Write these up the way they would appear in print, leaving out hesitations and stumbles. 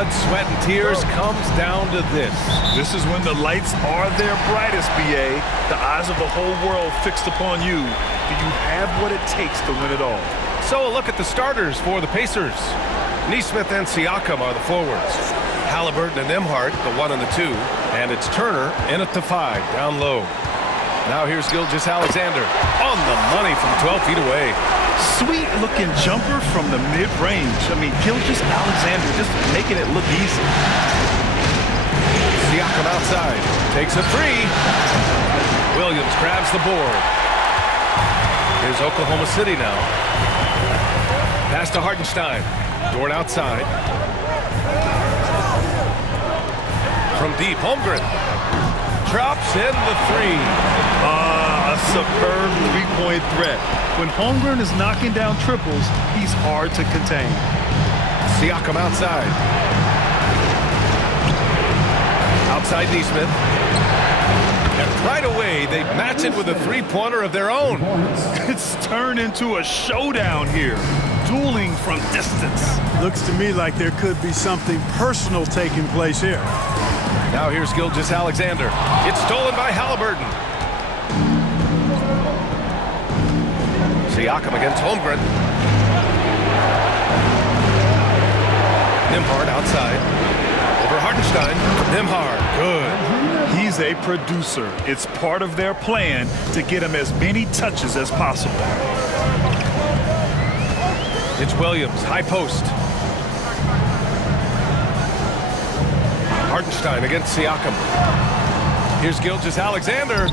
blood, sweat, and tears comes down to this. This is when the lights are their brightest, BA. The eyes of the whole world fixed upon you. Do you have what it takes to win it all? So a look at the starters for the Pacers. Nesmith and Siakam are the forwards. Halliburton and Nembhard, the 1 and the 2. And it's Turner in at the 5, down low. Now here's Gilgeous-Alexander on the money from 12 feet away. Sweet-looking jumper from the mid-range. I mean, Gilgeous-Alexander just making it look easy. Siakam outside, takes a 3. Williams grabs the board. Here's Oklahoma City now. Pass to Hartenstein. Dort outside. From deep, Holmgren drops in the 3. A superb three-point threat. When Holmgren is knocking down triples, he's hard to contain. Siakam outside. Outside Nesmith. And right away, they match it with a three-pointer of their own. It's turned into a showdown here. Dueling from distance. Looks to me like there could be something personal taking place here. Now here's Gilgeous-Alexander. It's stolen by Halliburton. Siakam against Holmgren. Nembhard outside. Over Hartenstein. Nembhard, good. He's a producer. It's part of their plan to get him as many touches as possible. It's Williams, high post. Hartenstein against Siakam. Here's Gilgeous-Alexander.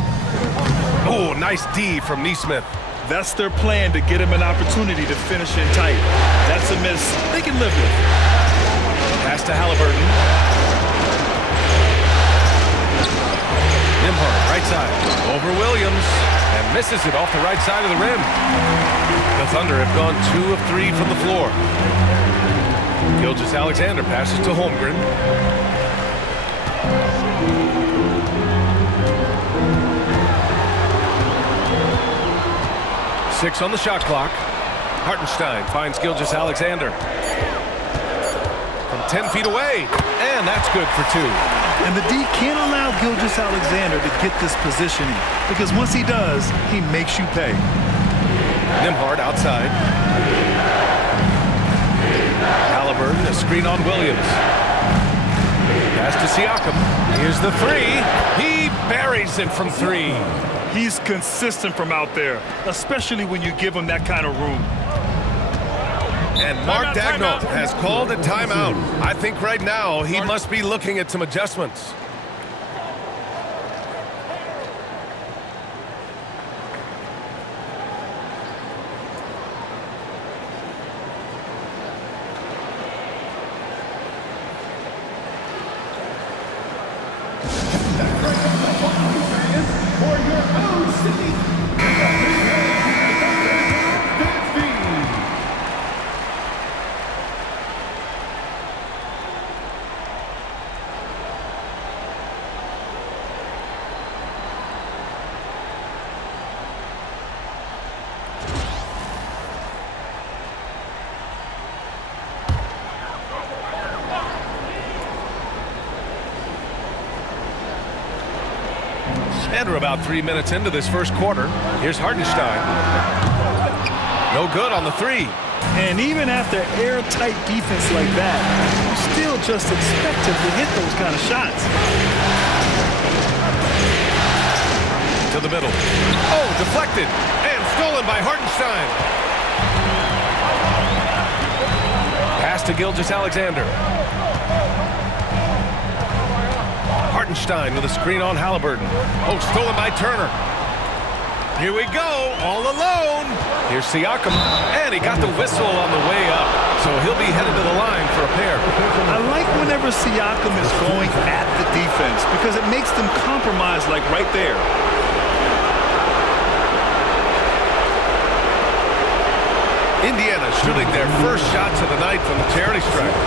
Oh, nice D from Nesmith. That's their plan, to get him an opportunity to finish in tight. That's a miss they can live with. Pass to Halliburton. Nembhard, right side. Over Williams. And misses it off the right side of the rim. The Thunder have gone 2 of 3 from the floor. Gilgeous-Alexander passes to Holmgren. Six on the shot clock. Hartenstein finds Gilgeous-Alexander. From 10 feet away. And that's good for 2. And the D can't allow Gilgeous-Alexander to get this positioning, because once he does, he makes you pay. Nembhard outside. Halliburton, a screen on Williams. Pass to Siakam. Here's the 3. He buries it from 3. He's consistent from out there, especially when you give him that kind of room. And Mark Daigneault has called a timeout. I think right now he must be looking at some adjustments. And we're about 3 minutes into this first quarter. Here's Hartenstein. No good on the 3. And even after airtight defense like that, you still just expect him to hit those kind of shots. To the middle. Oh, deflected. And stolen by Hartenstein. Pass to Gilgeous-Alexander. Hartenstein with a screen on Halliburton. Oh, stolen by Turner. Here we go, all alone. Here's Siakam, and he got the whistle on the way up, so he'll be headed to the line for a pair. I like whenever Siakam is going at the defense, because it makes them compromise, like right there. Indiana shooting their first shots of the night from the charity stripe.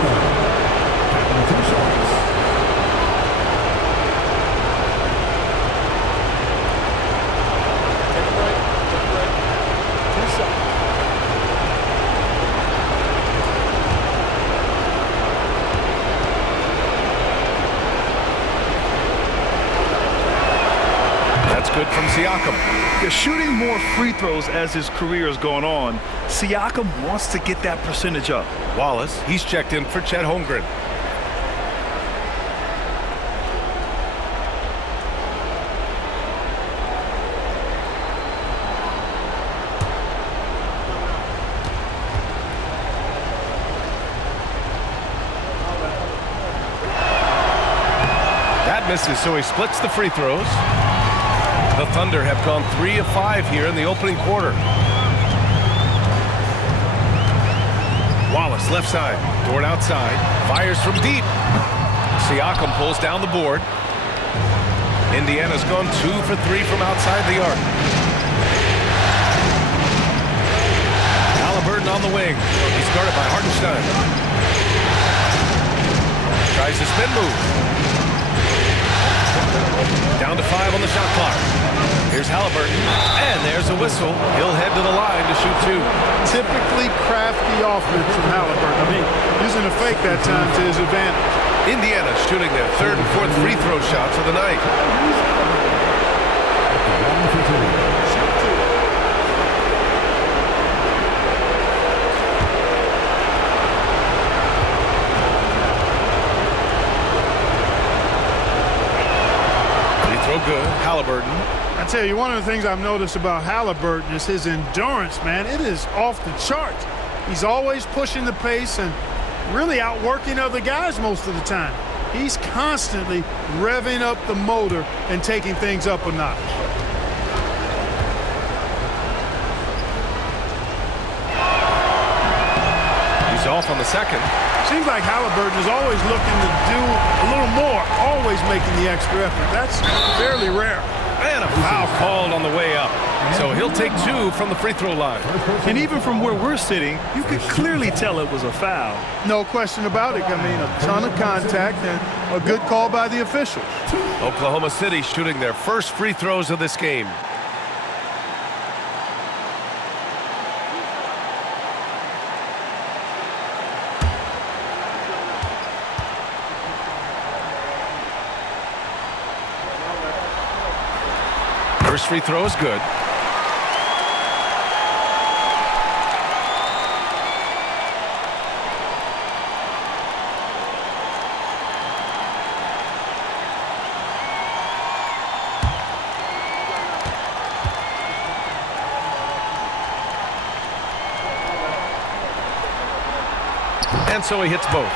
from Siakam. They're shooting more free throws as his career has gone on. Siakam wants to get that percentage up. Wallace, he's checked in for Chet Holmgren. Misses, so he splits the free throws. The Thunder have gone 3 of 5 here in the opening quarter. Wallace left side, Dort outside, fires from deep. Siakam pulls down the board. Indiana's gone 2 for 3 from outside the arc. Halliburton on the wing. He's guarded by Hartenstein. Tries the spin move. Down to 5 on the shot clock. Here's Halliburton, and there's a whistle. He'll head to the line to shoot 2. Typically crafty offense from Halliburton. I mean, using a fake that time to his advantage. Indiana shooting their 3rd and 4th free throw shots of the night. Good. Halliburton. I tell you, one of the things I've noticed about Halliburton is his endurance, man. It is off the charts. He's always pushing the pace and really outworking other guys most of the time. He's constantly revving up the motor and taking things up a notch. He's off on the second. Seems like Halliburton is always looking to do a little more, always making the extra effort. That's fairly rare. And a foul called on the way up. So he'll take 2 from the free throw line. And even from where we're sitting, you could clearly tell it was a foul. No question about it. I mean, a ton of contact and a good call by the officials. Oklahoma City shooting their first free throws of this game. First free throw is good. And so he hits both.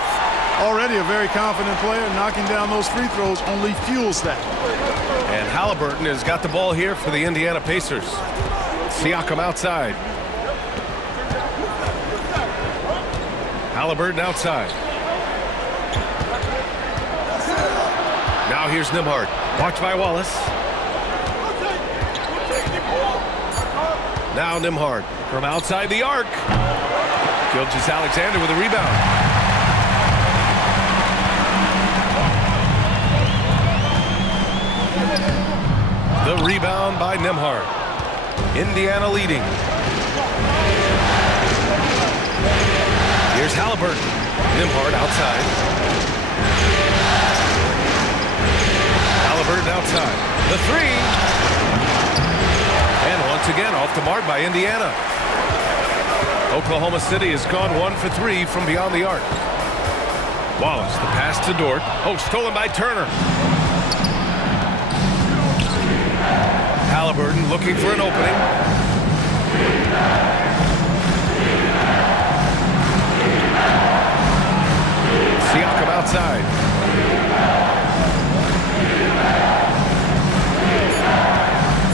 Already a very confident player. Knocking down those free throws only fuels that. And Halliburton has got the ball here for the Indiana Pacers. Siakam outside. Halliburton outside. Now here's Nembhard. Watched by Wallace. Now Nembhard from outside the arc. Gilgeous-Alexander with a rebound. The rebound by Nembhard. Indiana leading. Here's Halliburton. Nembhard outside. Halliburton outside. The 3. And once again off the mark by Indiana. Oklahoma City has gone 1 for 3 from beyond the arc. Wallace, the pass to Dort. Oh, stolen by Turner. Halliburton looking for an opening. Siakam outside.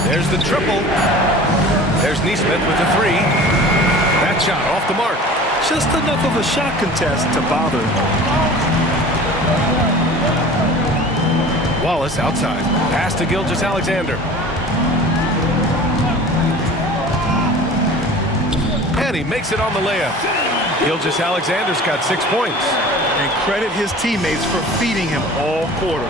There's the triple. There's Neesmith with the 3. That shot off the mark. Just enough of a shot contest to bother. Wallace outside. Pass to Gilgeous-Alexander. And he makes it on the layup. Gilgeous-Alexander's got 6 points. And credit his teammates for feeding him all quarter.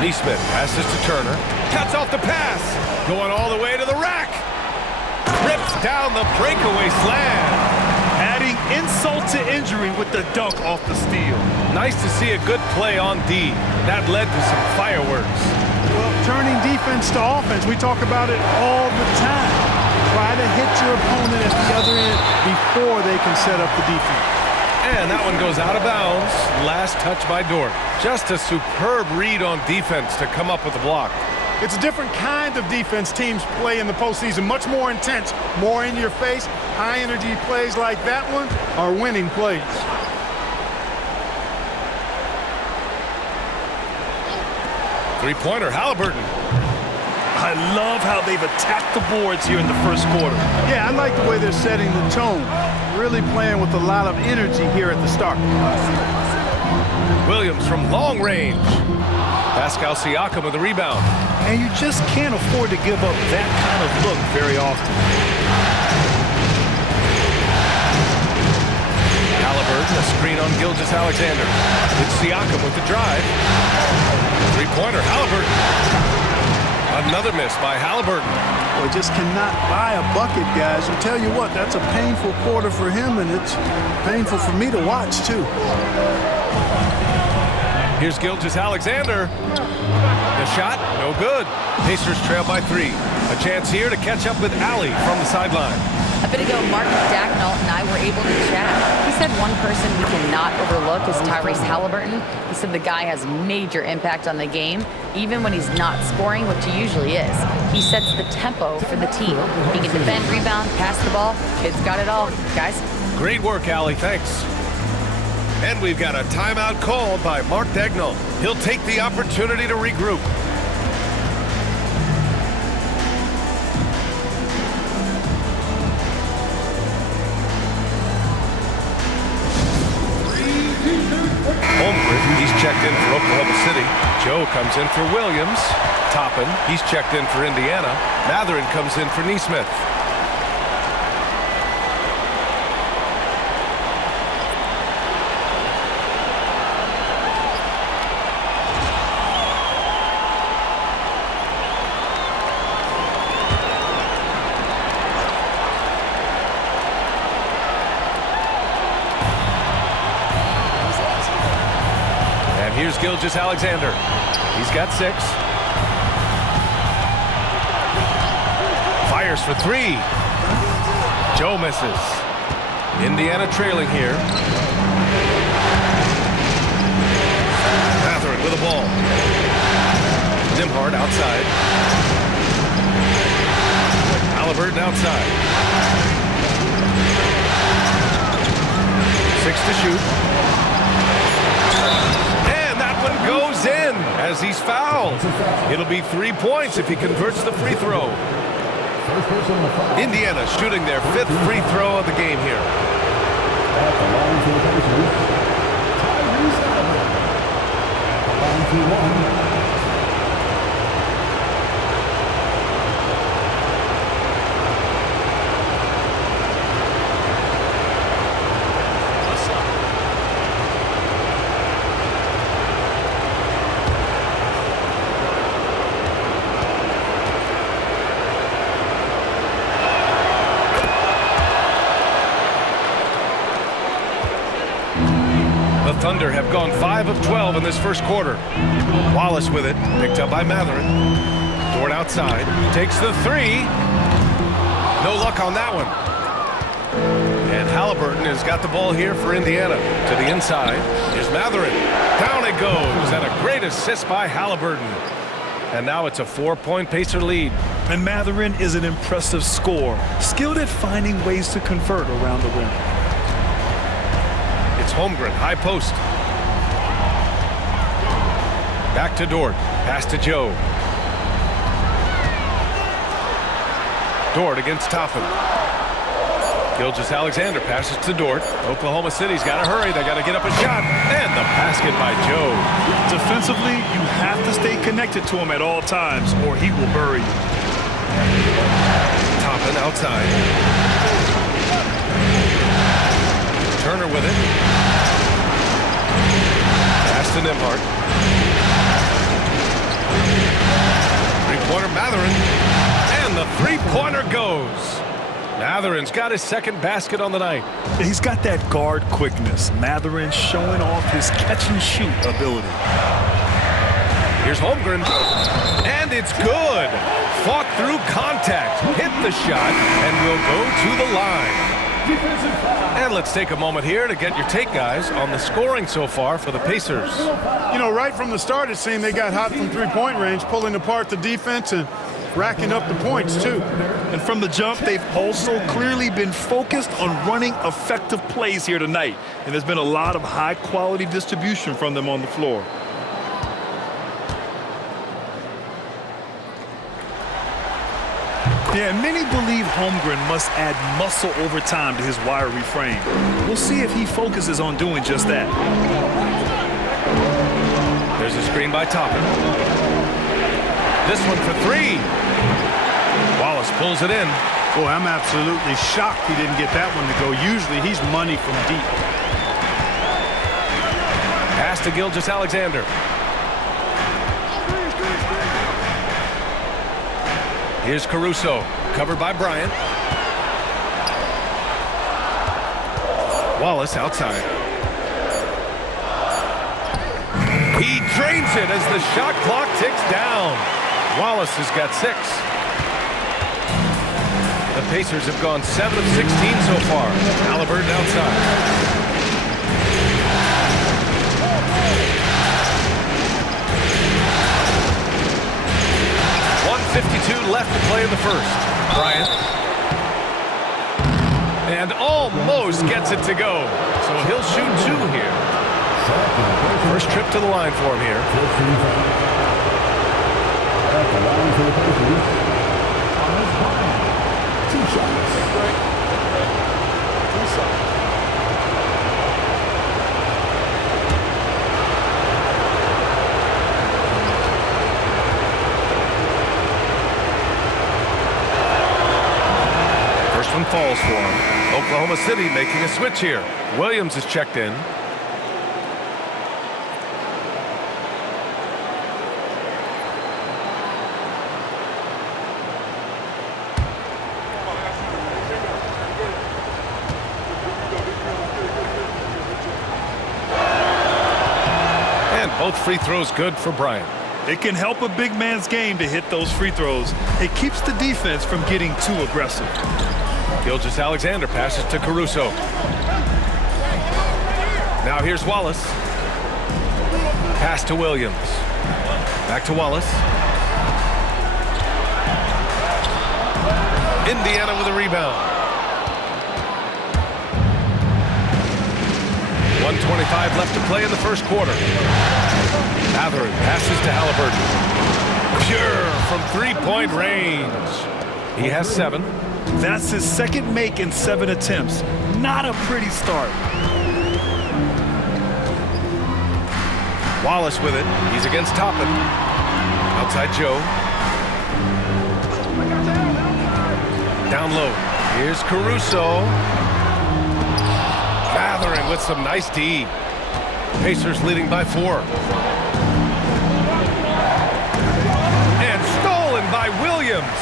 Neesmith passes to Turner. Cuts off the pass. Going all the way to the rack. Rips down the breakaway slam. Adding insult to injury with the dunk off the steal. Nice to see a good play on D. That led to some fireworks. Well, turning defense to offense. We talk about it all the time. Try to hit your opponent at the other end before they can set up the defense. And that one goes out of bounds. Last touch by Dort. Just a superb read on defense to come up with the block. It's a different kind of defense teams play in the postseason. Much more intense, more in your face. High energy plays like that one are winning plays. Three-pointer, Halliburton. I love how they've attacked the boards here in the first quarter. Yeah, I like the way they're setting the tone. Really playing with a lot of energy here at the start. Williams from long range. Pascal Siakam with the rebound. And you just can't afford to give up that kind of look very often. Halliburton, a screen on Gilgeous-Alexander. It's Siakam with the drive. Three-pointer, Halliburton. Another miss by Halliburton. Well, just cannot buy a bucket, guys. I tell you what, that's a painful quarter for him, and it's painful for me to watch, too. Here's Gilgeous-Alexander. The shot, no good. Pacers trail by 3. A chance here to catch up with Allie from the sideline. A bit ago, Mark Dagnall and I were able to chat. He said one person we cannot overlook is Tyrese Halliburton. He said the guy has major impact on the game, even when he's not scoring, which he usually is. He sets the tempo for the team. He can defend, rebound, pass the ball. Kid's got it all, guys. Great work, Allie. Thanks. And we've got a timeout called by Mark Dagnall. He'll take the opportunity to regroup. Holmgren, he's checked in for Oklahoma City. Joe comes in for Williams. Toppin, he's checked in for Indiana. Matherin comes in for Neesmith. Here's Gilgeous-Alexander. He's got 6. Fires for 3. Joe misses. Indiana trailing here. Matherin with the ball. Nembhard outside. Halliburton outside. 6 to shoot. One goes in as he's fouled. It'll be 3 points if he converts the free throw. Indiana shooting their 5th free throw of the game here. At the line for the Pacers, Tyrese Halliburton. At the line for 1. Thunder have gone 5 of 12 in this first quarter. Wallace with it, picked up by Matherin. Dort outside, takes the 3. No luck on that one. And Halliburton has got the ball here for Indiana. To the inside, here's Matherin. Down it goes, and a great assist by Halliburton. And now it's a 4-point Pacer lead. And Matherin is an impressive scorer, skilled at finding ways to convert around the rim. It's Holmgren, high post. Back to Dort, pass to Joe. Dort against Toppin. Gilgeous-Alexander passes to Dort. Oklahoma City's got to hurry. They got to get up a shot. And the basket by Joe. Defensively, you have to stay connected to him at all times, or he will bury you. Toppin outside. Turner with it. Pass to Nembhard. Three-pointer Matherin. And the three-pointer goes. Matherin's got his 2nd basket on the night. He's got that guard quickness. Matherin showing off his catch-and-shoot ability. Here's Holmgren. And it's good. Fought through contact, hit the shot, and will go to the line. And let's take a moment here to get your take, guys, on the scoring so far for the Pacers. You know, right from the start, it seemed they got hot from three-point range, pulling apart the defense and racking up the points, too. And from the jump, they've also clearly been focused on running effective plays here tonight. And there's been a lot of high-quality distribution from them on the floor. Yeah, many believe Holmgren must add muscle over time to his wiry frame. We'll see if he focuses on doing just that. There's a screen by Toppin. This one for three. Wallace pulls it in. Boy, I'm absolutely shocked he didn't get that one to go. Usually he's money from deep. Pass to Gilgeous-Alexander. Here's Caruso, covered by Bryant. Wallace outside. He drains it as the shot clock ticks down. Wallace has got 6. The Pacers have gone 7 of 16 so far. Halliburton outside. 1:52 left to play in the first. Bryant. And almost gets it to go. So he'll shoot 2 here. First trip to the line for him here. At the line for the Pacers, Bryant. 2 shots. First one falls for him. Oklahoma City making a switch here. Williams is checked in. And both free throws good for Bryant. It can help a big man's game to hit those free throws. It keeps the defense from getting too aggressive. Gilgeous-Alexander passes to Caruso. Now here's Wallace. Pass to Williams. Back to Wallace. Indiana with a rebound. 1:25 left to play in the first quarter. Mathurin passes to Halliburton. Pure from three-point range. He has 7. That's his second make in 7 attempts. Not a pretty start. Wallace with it. He's against Toppin. Outside Joe. Down low. Here's Caruso. Mathurin with some nice D. Pacers leading by 4. And stolen by Williams.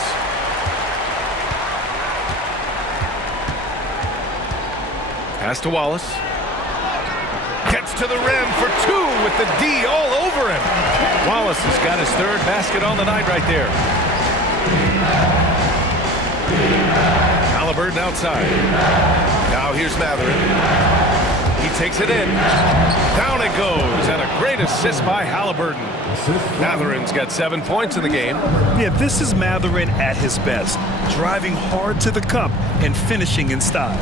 Pass to Wallace. Gets to the rim for 2 with the D all over him. Wallace has got his 3rd basket on the night right there. Halliburton outside. Now here's Mathurin. He takes it in. Down it goes. And a great assist by Halliburton. Mathurin's got 7 points in the game. Yeah, this is Mathurin at his best. Driving hard to the cup and finishing in style.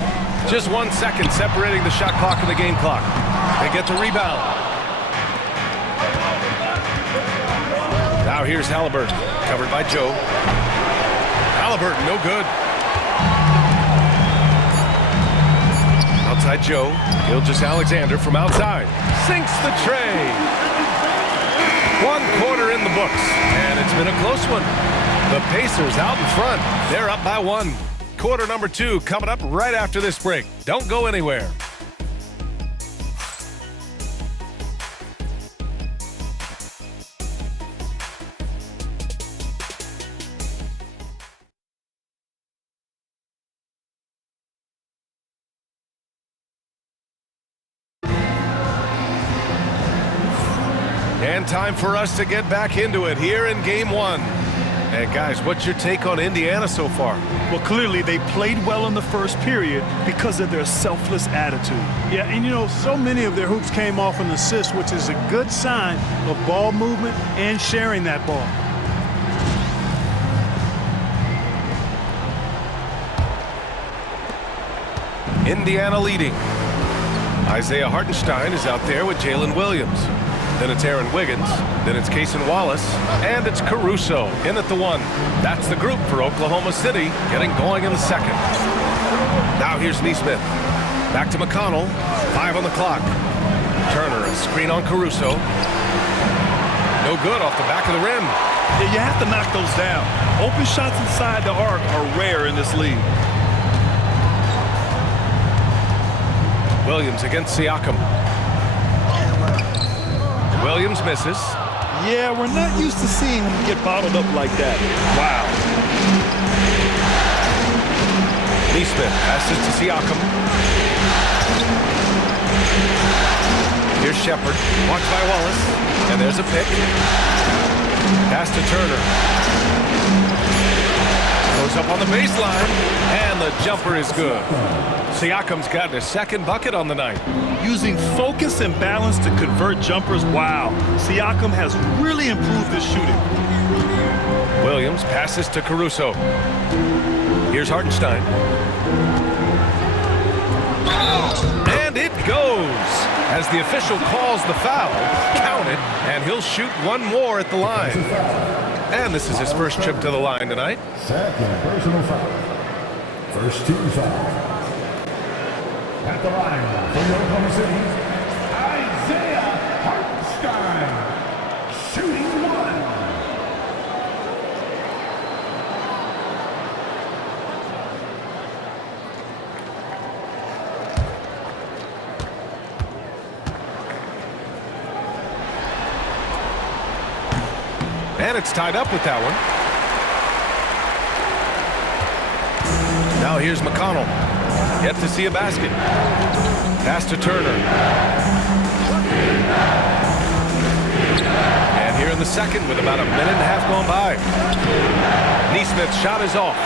Just 1 second separating the shot clock and the game clock. They get the rebound. Now here's Halliburton, covered by Joe. Halliburton, no good. Outside Joe. Gilgeous-Alexander from outside. Sinks the tray. 1 quarter in the books, and it's been a close one. The Pacers out in front. They're up by 1. Quarter number 2 coming up right after this break. Don't go anywhere. And time for us to get back into it here in game one. And guys, what's your take on Indiana so far? Well, clearly they played well in the first period because of their selfless attitude. Yeah, and you know, so many of their hoops came off an assist, which is a good sign of ball movement and sharing that ball. Indiana leading. Isaiah Hartenstein is out there with Jalen Williams. Then it's Aaron Wiggins. Then it's Cason Wallace. And it's Caruso in at the 1. That's the group for Oklahoma City getting going in the second. Now here's Neesmith. Back to McConnell. 5 on the clock. Turner, a screen on Caruso. No good off the back of the rim. Yeah, you have to knock those down. Open shots inside the arc are rare in this league. Williams against Siakam. Williams misses. Yeah, we're not used to seeing him get bottled up like that. Wow. Neesmith passes to Siakam. Here's Shepard. Watched by Wallace. And there's a pick. Pass to Turner. Goes up on the baseline. And the jumper is good. Siakam's gotten his second bucket on the night. Using focus and balance to convert jumpers, wow. Siakam has really improved his shooting. Williams passes to Caruso. Here's Hartenstein. And it goes. As the official calls the foul, count it, and he'll shoot one more at the line. And this is his first trip to the line tonight. Second personal foul. First team foul. At the line for Oklahoma City, Isaiah Hartenstein, shooting 1. And it's tied up with that one. Now here's McConnell. Yet to see a basket. Pass to Turner. And here in the second with about a minute and a half gone by. Neesmith's shot is off.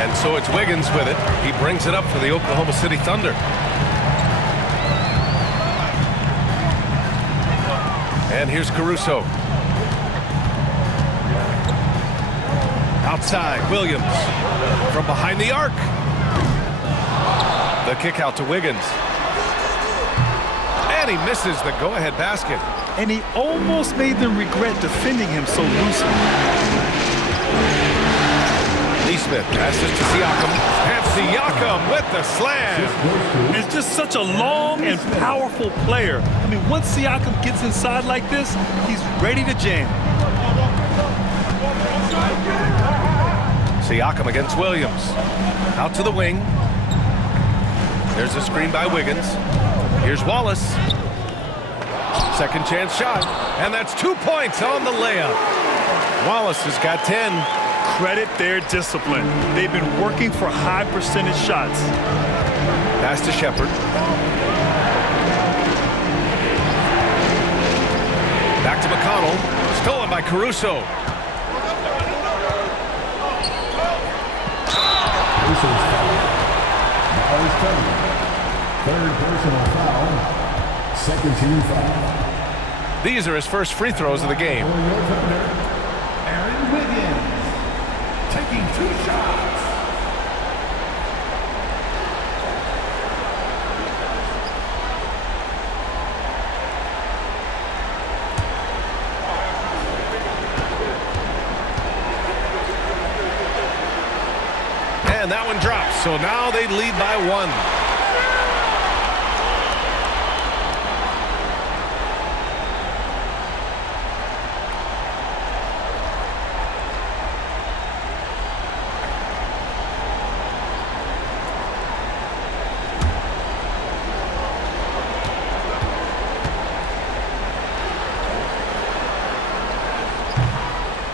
And so it's Wiggins with it. He brings it up for the Oklahoma City Thunder. And here's Caruso. Outside, Williams from behind the arc. The kick out to Wiggins. And he misses the go-ahead basket. And he almost made them regret defending him so loosely. Neesmith passes to Siakam. And Siakam with the slam. He's just such a long and powerful player. I mean, once Siakam gets inside like this, he's ready to jam. Siakam against Williams. Out to the wing. There's a screen by Wiggins. Here's Wallace. Second chance shot. And that's 2 points on the layup. Wallace has got 10. Credit their discipline. They've been working for high percentage shots. Pass to Shepard. Back to McConnell. Stolen by Caruso. Caruso's foul. Now he's coming. Third personal foul. Second team foul. These are his first free throws of the game. For your Thunder, Aaron Wiggins taking 2 shots. And that one drops, so now they lead by 1.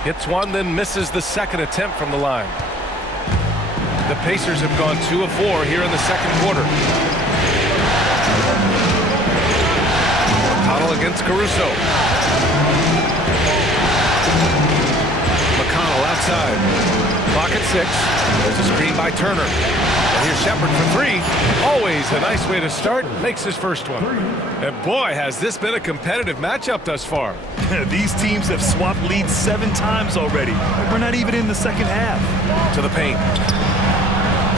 Hits one, then misses the second attempt from the line. The Pacers have gone 2 of 4 here in the second quarter. McConnell against defense, Caruso. McConnell outside. Clock at 6. There's a screen by Turner. And here's Shepard for 3. Always a nice way to start. Makes his first one. And boy, has this been a competitive matchup thus far. These teams have swapped leads 7 times already. We're not even in the second half. To the paint.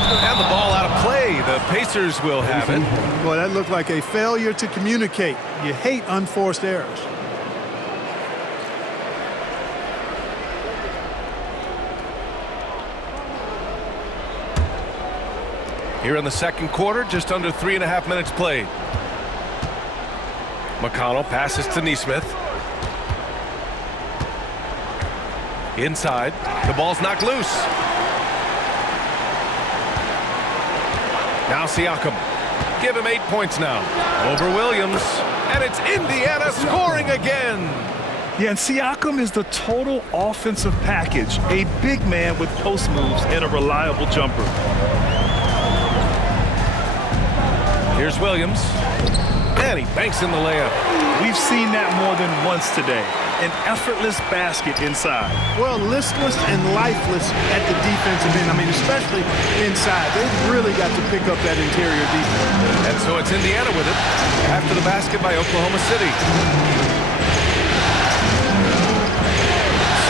And the ball out of play. The Pacers will have it. Boy, that looked like a failure to communicate. You hate unforced errors. Here in the second quarter, just under 3.5 minutes played. McConnell passes to Neesmith. Inside. The ball's knocked loose. Now Siakam. Give him 8 points now. Over Williams. And it's Indiana scoring again. Yeah, and Siakam is the total offensive package. A big man with post moves and a reliable jumper. Here's Williams. And he banks in the layup. We've seen that more than once today. An effortless basket inside. Well, listless and lifeless at the defensive end. I mean, especially inside. They've really got to pick up that interior defense. And so it's Indiana with it after the basket by Oklahoma City.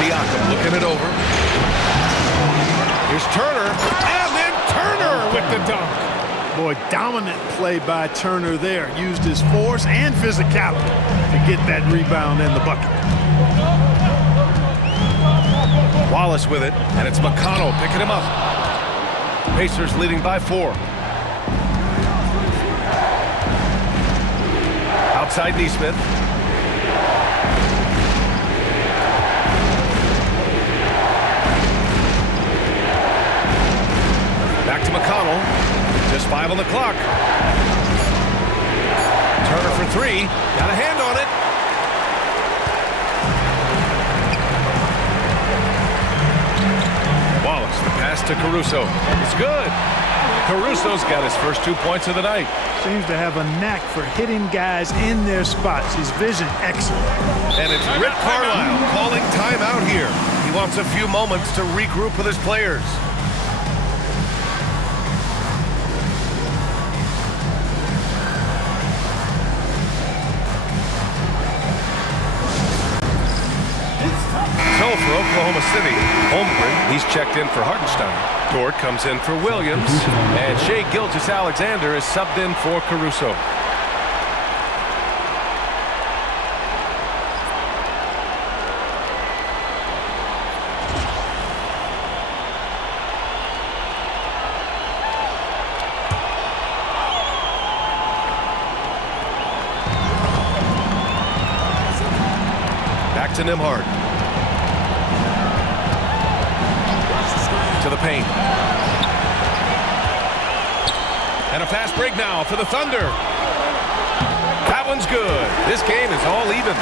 Siakam looking it over. Here's Turner. And then Turner with the dunk. Boy, dominant play by Turner there. Used his force and physicality to get that rebound and the bucket. Wallace with it, and it's McConnell picking him up. Pacers leading by 4. Outside Neesmith. Back to McConnell. Just 5 on the clock. Turner for 3. Got a hand on it. Wallace, the pass to Caruso. It's good. Caruso's got his first 2 points of the night. Seems to have a knack for hitting guys in their spots. His vision excellent. And it's Rick Carlisle calling timeout here. He wants a few moments to regroup with his players. So for Oklahoma City, Holmgren, he's checked in for Hartenstein. Dort comes in for Williams, and Shai Gilgeous-Alexander is subbed in for Caruso. Back to Nembhard. To the paint. And a fast break now for the Thunder. That one's good. This game is all even.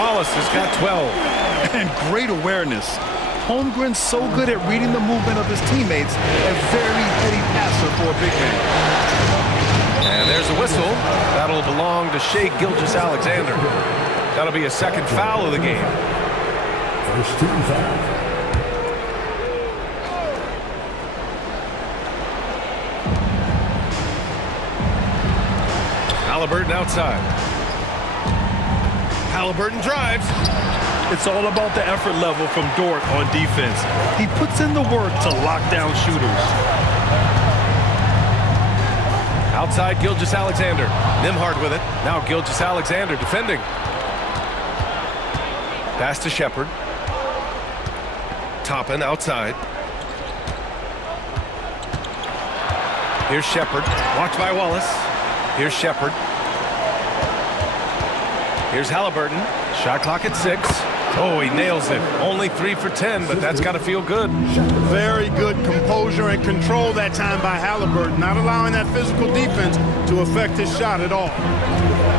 Wallace has got 12. And great awareness. Holmgren's so good at reading the movement of his teammates. A very heady passer for a big man. And there's a whistle. That'll belong to Shai Gilgeous-Alexander. That'll be a second foul of the game. First team foul. Halliburton outside. Halliburton drives. It's all about the effort level from Dort on defense. He puts in the work to lock down shooters. Outside Gilgeous-Alexander. Nembhard with it. Now Gilgeous-Alexander defending. Pass to Shepard. Toppin outside. Here's Shepard. Watched by Wallace. Here's Shepard. Here's Halliburton. Shot clock at 6. Oh, he nails it. Only 3 for 10, but that's got to feel good. Very good composure and control that time by Halliburton, not allowing that physical defense to affect his shot at all.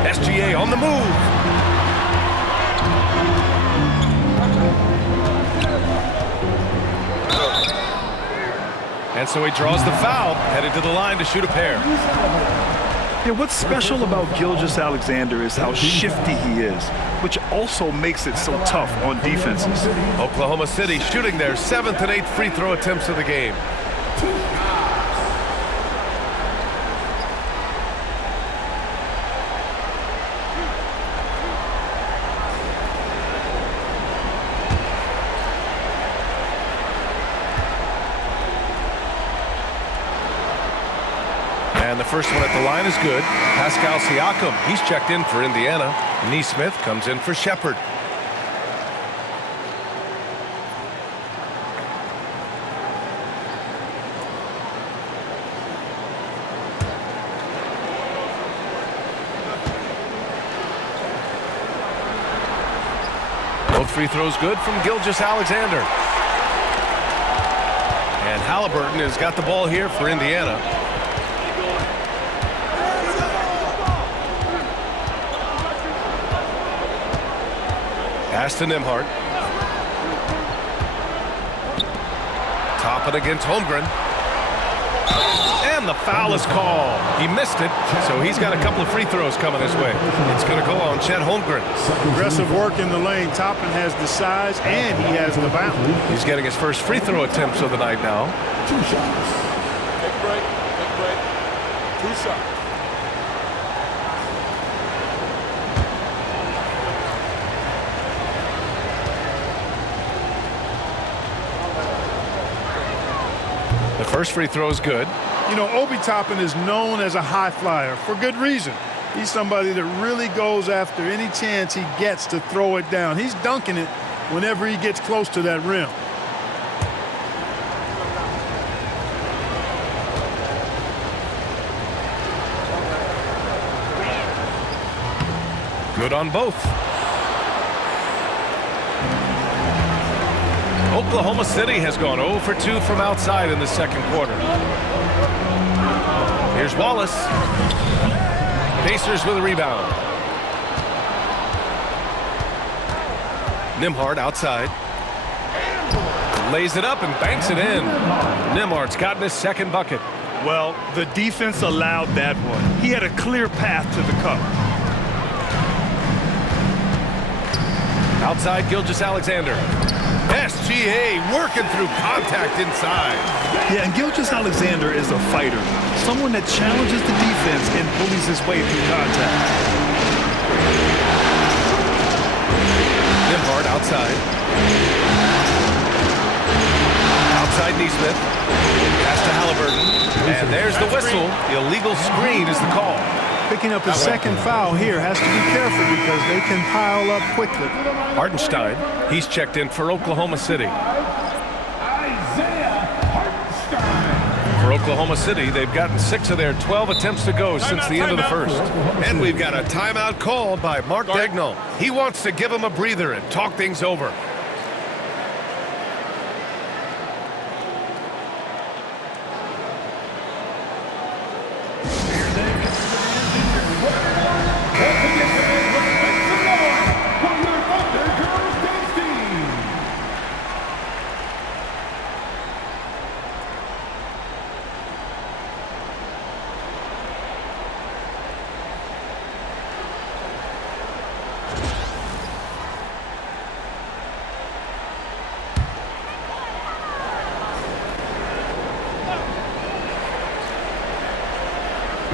SGA on the move. And so he draws the foul, headed to the line to shoot a pair. Yeah, what's special about Gilgeous-Alexander is how shifty he is, which also makes it so tough on defenses. Oklahoma City shooting their 7th and 8th free throw attempts of the game. And the first one at the line is good. Pascal Siakam, he's checked in for Indiana. Neesmith comes in for Shepherd. Both free throws good from Gilgeous-Alexander. And Halliburton has got the ball here for Indiana. Pass to Nembhard. Top it against Holmgren. And the foul is called. He missed it, so he's got a couple of free throws coming his way. It's going to go on Chet Holmgren. Aggressive work in the lane. Toppin has the size, and he has the bounce. He's getting his first free throw attempts of the night now. 2 shots. Take a break. Take a break. 2 shots. The first free throw is good. You know, Obi Toppin is known as a high flyer for good reason. He's somebody that really goes after any chance he gets to throw it down. He's dunking it whenever he gets close to that rim. Good on both. Oklahoma City has gone 0 for 2 from outside in the second quarter. Here's Wallace. Pacers with a rebound. Nembhard outside. Lays it up and banks it in. Nembhard's gotten his second bucket. Well, the defense allowed that one. He had a clear path to the cup. Outside Gilgeous-Alexander. SGA working through contact inside. Yeah, and Gilgeous-Alexander is a fighter. Someone that challenges the defense and bullies his way through contact. Nembhard outside. Outside Neesmith. Pass to Halliburton. And there's the whistle. The illegal screen is the call. Picking up his second foul here. Has to be careful because they can pile up quickly. Hartenstein, he's checked in for Oklahoma City. For Oklahoma City, they've gotten 6 of their 12 attempts to go since the end of the first. And we've got a timeout called by Mark Daigneault. He wants to give him a breather and talk things over.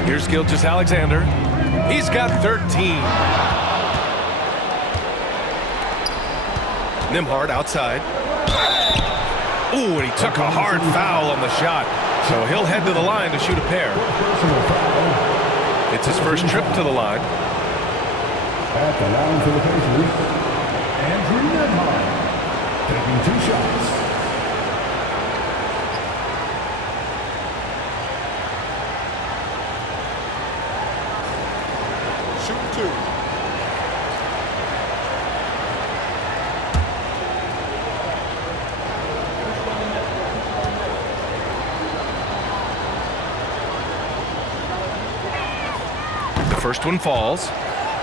Here's Gilgeous-Alexander. He's got 13. Nembhard outside. Ooh, and he took a hard foul on the shot. So he'll head to the line to shoot a pair. It's his first trip to the line. At the line for the Pacers, Andrew Nembhard, taking 2 shots. Shoot 2. The first one falls.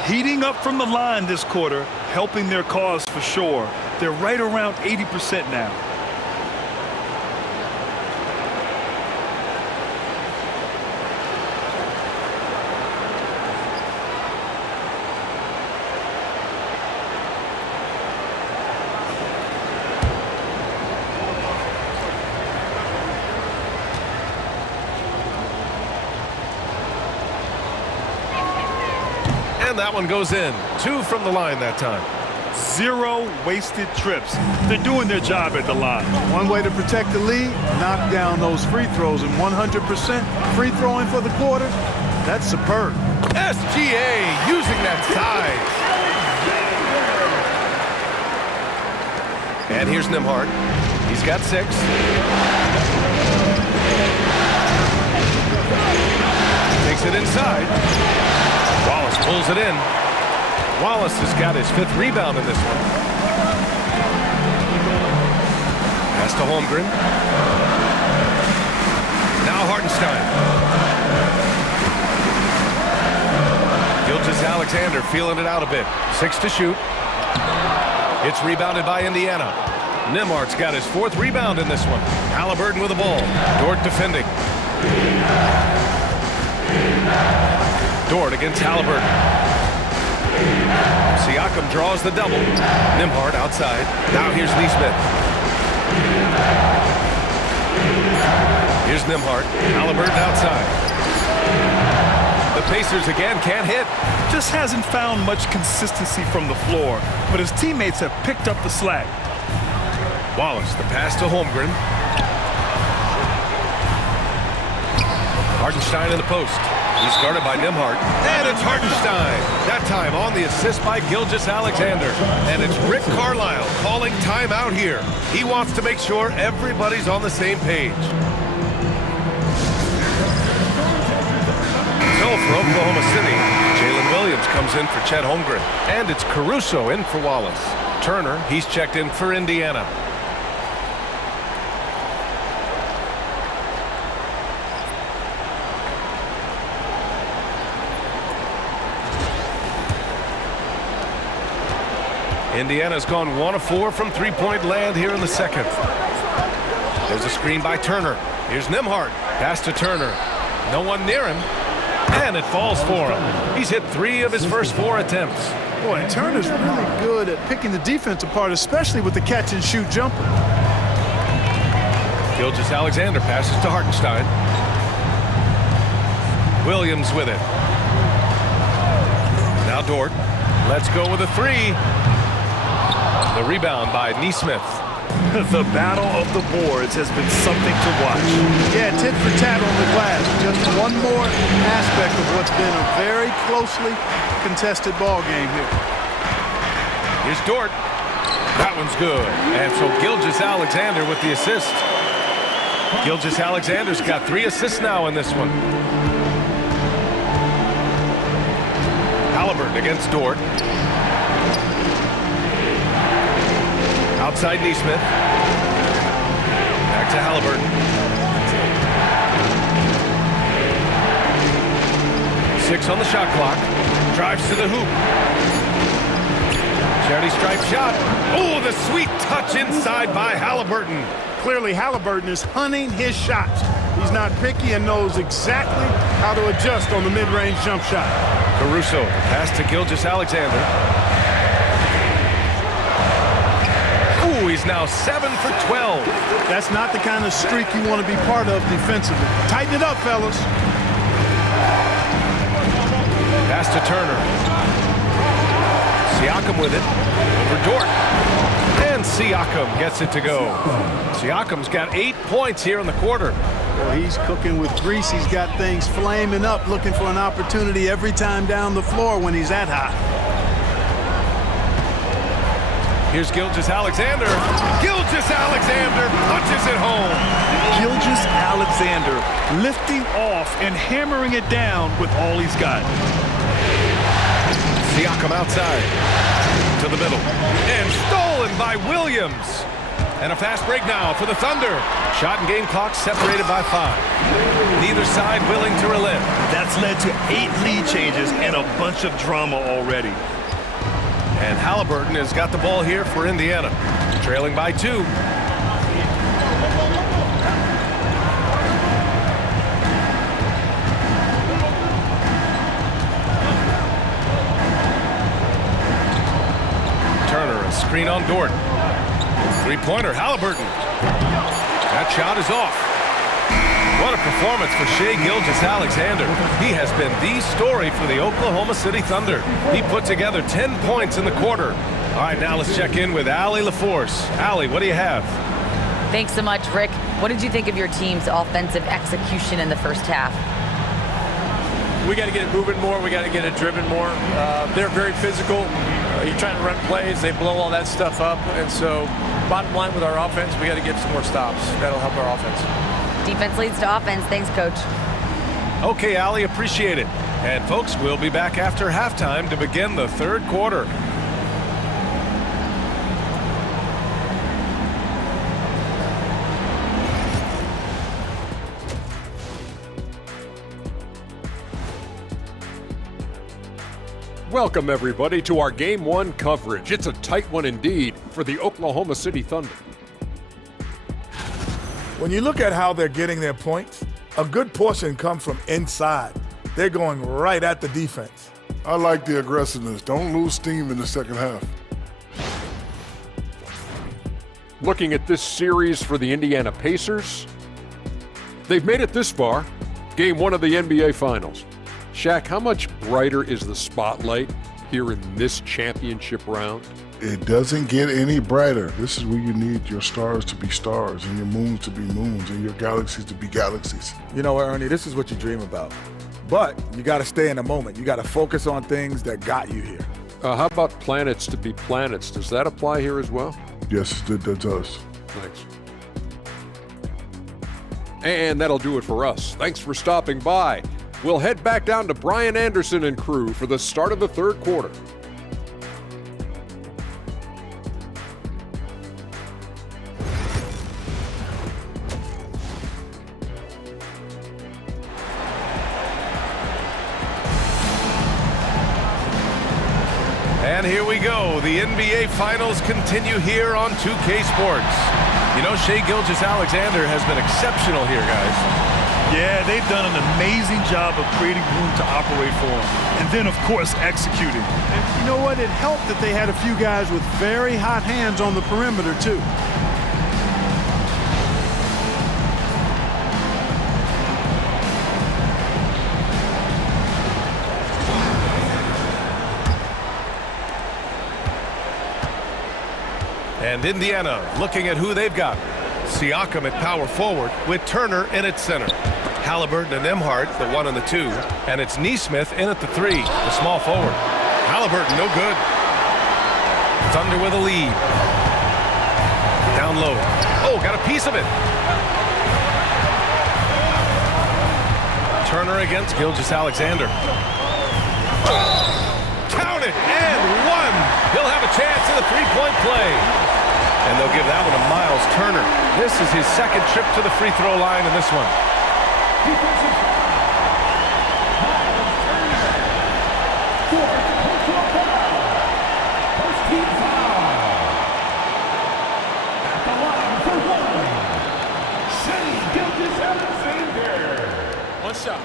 Heating up from the line this quarter, helping their cause for sure. They're right around 80% now. And that one goes in. 2 from the line that time. 0 wasted trips. They're doing their job at the line. One way to protect the lead, knock down those free throws, and 100% free throwing for the quarter, that's superb. SGA using that size. And here's Nembhard. He's got 6. Takes it inside. Wallace pulls it in. Wallace has got his 5th rebound in this one. Pass to Holmgren. Now Hartenstein. Gilgeous-Alexander feeling it out a bit. 6 to shoot. It's rebounded by Indiana. Nembhard's got his 4th rebound in this one. Haliburton with the ball. Dort defending. Dort against Haliburton. Siakam draws the double. Nembhard outside. Now here's Neesmith. Here's Nembhard. Haliburton outside. The Pacers again can't hit. Just hasn't found much consistency from the floor, but his teammates have picked up the slack. Wallace, the pass to Holmgren. Hartenstein in the post. He's guarded by Nembhard. And it's Hartenstein. That time on the assist by Gilgeous-Alexander. And it's Rick Carlisle calling timeout here. He wants to make sure everybody's on the same page. So for Oklahoma City, Jalen Williams comes in for Chet Holmgren. And it's Caruso in for Wallace. Turner, he's checked in for Indiana. Indiana's gone 1 of 4 from three-point land here in the second. There's a screen by Turner. Here's Nembhard. Pass to Turner. No one near him. And it falls for him. He's hit 3 of his first 4 attempts. Boy, Turner's really good at picking the defense apart, especially with the catch-and-shoot jumper. Gilgeous-Alexander passes to Hartenstein. Williams with it. Now Dort. Let's go with a 3. The rebound by Neesmith. The battle of the boards has been something to watch. Yeah, tit for tat on the glass. Just one more aspect of what's been a very closely contested ball game here. Here's Dort. That one's good. And so Gilgeous-Alexander with the assist. Gilgeous-Alexander's got 3 assists now in this one. Haliburton against Dort. Outside Neesmith. Back to Haliburton. 6 on the shot clock. Drives to the hoop. Charity stripe shot. Oh, the sweet touch inside by Haliburton. Clearly, Haliburton is hunting his shots. He's not picky and knows exactly how to adjust on the mid-range jump shot. Caruso, pass to Gilgeous-Alexander. Ooh, he's now 7 for 12. That's not the kind of streak you want to be part of defensively. Tighten it up, fellas. Pass to Turner. Siakam with it. Over Dort. And Siakam gets it to go. Siakam's got 8 points here in the quarter. Well, he's cooking with grease. He's got things flaming up, looking for an opportunity every time down the floor when he's that hot. Here's Gilgeous-Alexander. Gilgeous-Alexander punches it home. Gilgeous-Alexander lifting off and hammering it down with all he's got. Siakam outside to the middle. And stolen by Williams. And a fast break now for the Thunder. Shot and game clock separated by 5. Neither side willing to relent. That's led to 8 lead changes and a bunch of drama already. And Haliburton has got the ball here for Indiana. Trailing by 2. Turner, a screen on Dort. Three-pointer, Haliburton. That shot is off. What a performance for Shai Gilgeous-Alexander. He has been the story for the Oklahoma City Thunder. He put together 10 points in the quarter. All right, now let's check in with Allie LaForce. Allie, what do you have? Thanks so much, Rick. What did you think of your team's offensive execution in the first half? We got to get it moving more. We got to get it driven more. They're very physical. You're trying to run plays. They blow all that stuff up. And so bottom line with our offense, we got to get some more stops. That'll help our offense. Defense leads to offense. Thanks, Coach. Okay, Allie, appreciate it. And folks, we'll be back after halftime to begin the third quarter. Welcome, everybody, to our Game 1 coverage. It's a tight one indeed for the Oklahoma City Thunder. When you look at how they're getting their points, a good portion comes from inside. They're going right at the defense. I like the aggressiveness. Don't lose steam in the second half. Looking at this series for the Indiana Pacers, they've made it this far, Game 1 of the NBA Finals. Shaq, how much brighter is the spotlight here in this championship round? It doesn't get any brighter. This is where you need your stars to be stars and your moons to be moons and your galaxies to be galaxies. You know what, Ernie, this is what you dream about. But you got to stay in the moment. You got to focus on things that got you here. How about planets to be planets? Does that apply here as well? Yes, that does. Thanks. And that'll do it for us. Thanks for stopping by. We'll head back down to Brian Anderson and crew for the start of the third quarter. And here we go. The NBA Finals continue here on 2K Sports. You know, Shai Gilgeous-Alexander has been exceptional here, guys. Yeah, they've done an amazing job of creating room to operate for him. And then, of course, executing. And you know what? It helped that they had a few guys with very hot hands on the perimeter, too. And Indiana looking at who they've got. Siakam at power forward with Turner in at center. Halliburton and Nembhard, the 1 and the 2. And it's Nesmith in at the 3, the small forward. Halliburton, no good. Thunder with a lead. Down low. Oh, got a piece of it. Turner against Gilgeous-Alexander. Count it, and 1. He'll have a chance in the three-point play. And they'll give that one to Miles Turner. This is his second trip to the free throw line in this one. One shot.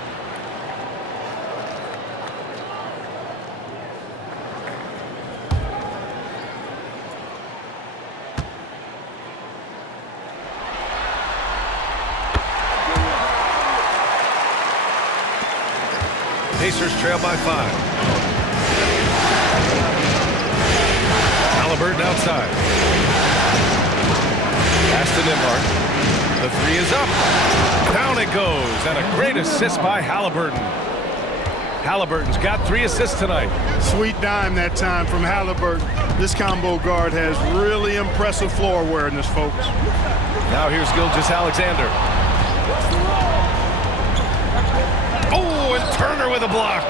Pacers trail by 5. Halliburton outside. Pass to Nembhard. The 3 is up. Down it goes. And a great assist by Halliburton. Halliburton's got 3 assists tonight. Sweet dime that time from Halliburton. This combo guard has really impressive floor awareness, folks. Now here's Gilgeous-Alexander. Oh, and Turner with a block.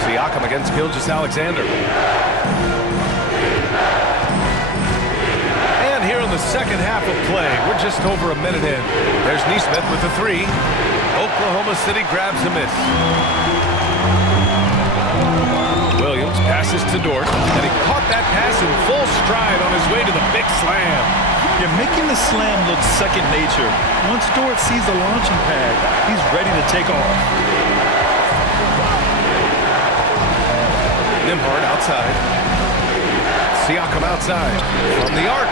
Siakam against Gilgeous-Alexander. And here in the second half of play, we're just over a minute in. There's Nesmith with the 3. Oklahoma City grabs a miss. Williams passes to Dort, and he caught that pass in full stride on his way to the big slam. You're making the slam look second nature. Once Dort sees the launching pad, he's ready to take off. Nembhard outside. Siakam outside from the arc.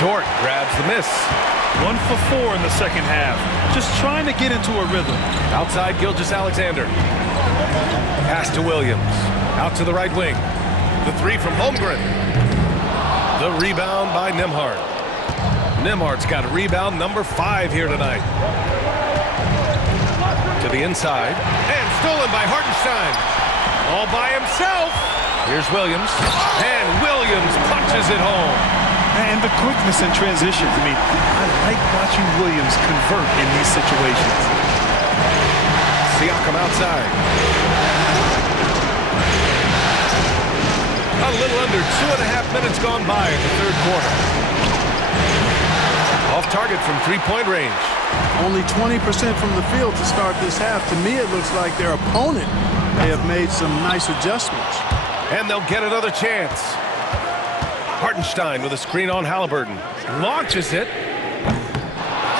Dort grabs the miss. 1 for 4 in the second half. Just trying to get into a rhythm. Outside Gilgeous-Alexander. Pass to Williams. Out to the right wing. The three from Holmgren. The rebound by Nembhard. Nembhard's got rebound number 5 here tonight. To the inside. And stolen by Hartenstein. All by himself. Here's Williams. And Williams punches it home. And the quickness in transition. I mean, I like watching Williams convert in these situations. Siakam outside. A little under 2.5 minutes gone by in the third quarter. Off target from three-point range. Only 20% from the field to start this half. To me, it looks like their opponent may have made some nice adjustments. And they'll get another chance. Hartenstein with a screen on Halliburton. Launches it.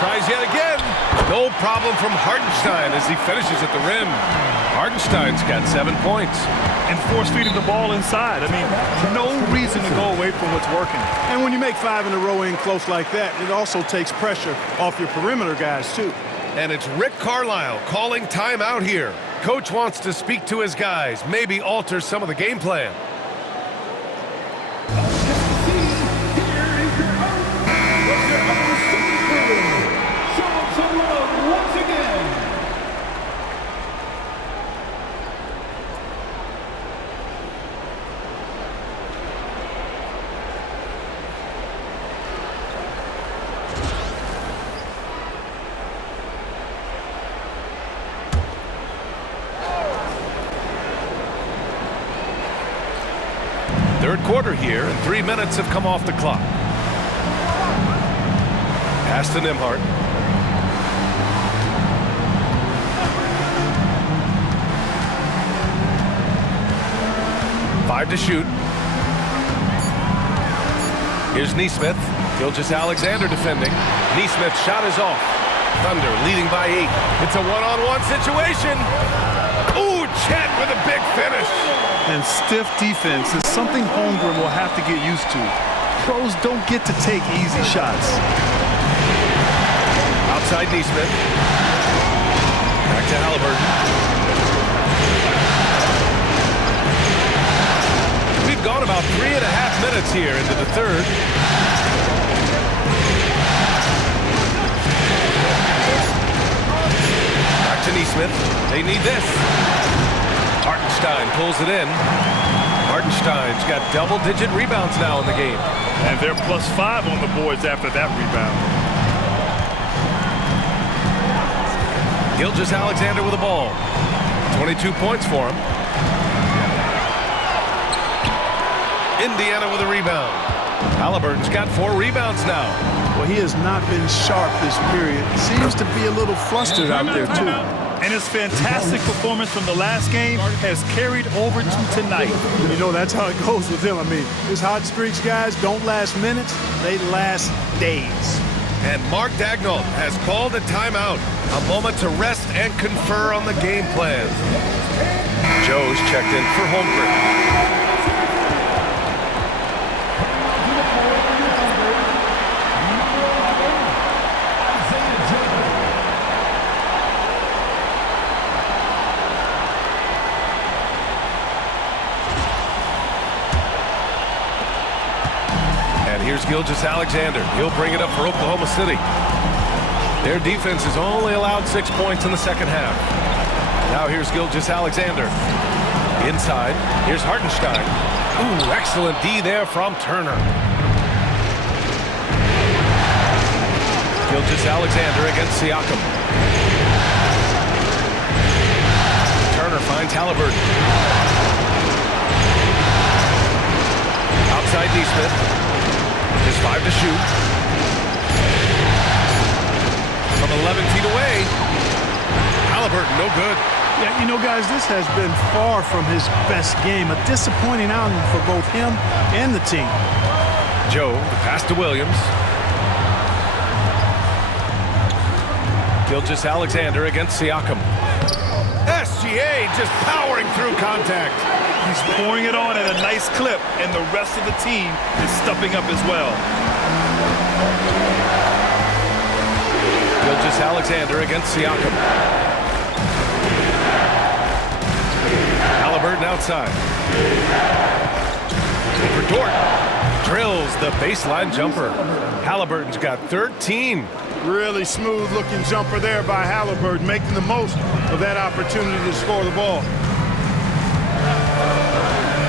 Tries yet again. No problem from Hartenstein as he finishes at the rim. Hartenstein's got 7 points. And force feeding the ball inside. I mean, no reason to go away from what's working. And when you make 5 in a row in close like that, it also takes pressure off your perimeter guys, too. And it's Rick Carlisle calling timeout here. Coach wants to speak to his guys, maybe alter some of the game plan. Third quarter here, and 3 minutes have come off the clock. Pass to Nembhard. 5 to shoot. Here's Nesmith. Gilgeous-Alexander defending. Nesmith's shot is off. Thunder leading by 8. It's a one-on-one situation. Ooh, Chet with a big finish. And stiff defense is something Holmgren will have to get used to. Pros don't get to take easy shots. Outside Nesmith. Back to Halliburton. We've gone about 3.5 minutes here into the third. Back to Nesmith. They need this. Hartenstein pulls it in. Hartenstein's got double-digit rebounds now in the game. And they're +5 on the boards after that rebound. Gilgeous-Alexander with the ball. 22 points for him. Indiana with a rebound. Halliburton's got 4 rebounds now. Well, he has not been sharp this period. Seems to be a little flustered out there, too. And his fantastic performance from the last game has carried over to tonight. You know, that's how it goes with him. I mean, his hot streaks, guys, don't last minutes. They last days. And Mark Daigneault has called a timeout. A moment to rest and confer on the game plan. Joe's checked in for Holmgren. Here's Gilgeous-Alexander. He'll bring it up for Oklahoma City. Their defense has only allowed 6 points in the second half. Now here's Gilgeous-Alexander. Inside. Here's Hartenstein. Ooh, excellent D there from Turner. Gilgeous-Alexander against Siakam. Turner finds Halliburton. Outside Nesmith. Just 5 to shoot. From 11 feet away. Halliburton, no good. Yeah, you know, guys, this has been far from his best game. A disappointing outing for both him and the team. Joe, the pass to Williams. Gilgeous-Alexander against Siakam. SGA just powering through contact. He's pouring it on at a nice clip, and the rest of the team is stepping up as well. Gilgeous-Alexander against Siakam. Halliburton outside. For Dort. Drills the baseline jumper. Halliburton's got 13. Really smooth looking jumper there by Halliburton, making the most of that opportunity to score the ball.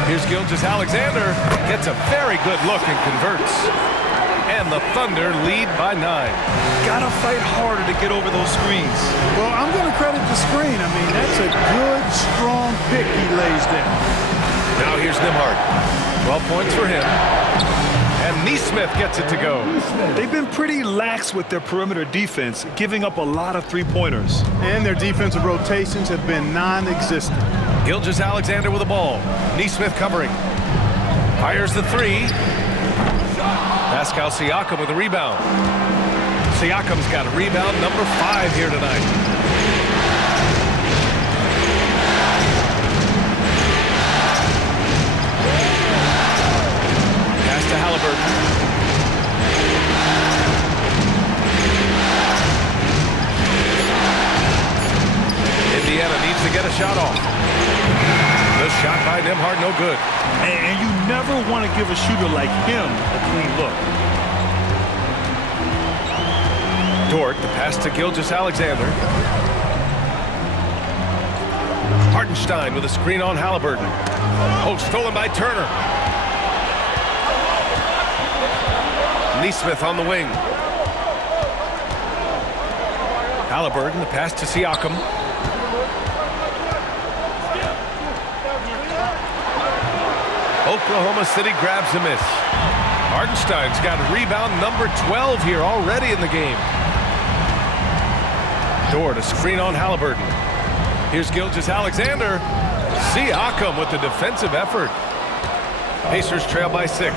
Here's Gilgeous-Alexander. Gets a very good look and converts. And the Thunder lead by 9. Gotta fight harder to get over those screens. Well, I'm going to credit the screen. I mean, that's a good, strong pick he lays there. Now here's Nembhard. 12 points for him. And Neesmith gets it to go. They've been pretty lax with their perimeter defense, giving up a lot of three-pointers. And their defensive rotations have been non-existent. Gilgeous-Alexander with the ball. Neesmith covering. Fires the three. Pascal Siakam with a rebound. Siakam's got a rebound number 5 here tonight. Pass to Halliburton. Indiana needs to get a shot off. The shot by Nembhard, no good. And you never want to give a shooter like him a clean look. Dort, the pass to Gilgeous-Alexander. Hartenstein with a screen on Halliburton. Oh, stolen by Turner. Neesmith on the wing. Halliburton, the pass to Siakam. Oklahoma City grabs a miss. Hartenstein's got rebound number 12 here already in the game. Dort, a screen on Halliburton. Here's Gilgeous-Alexander. Siakam with the defensive effort. Pacers trail by 6.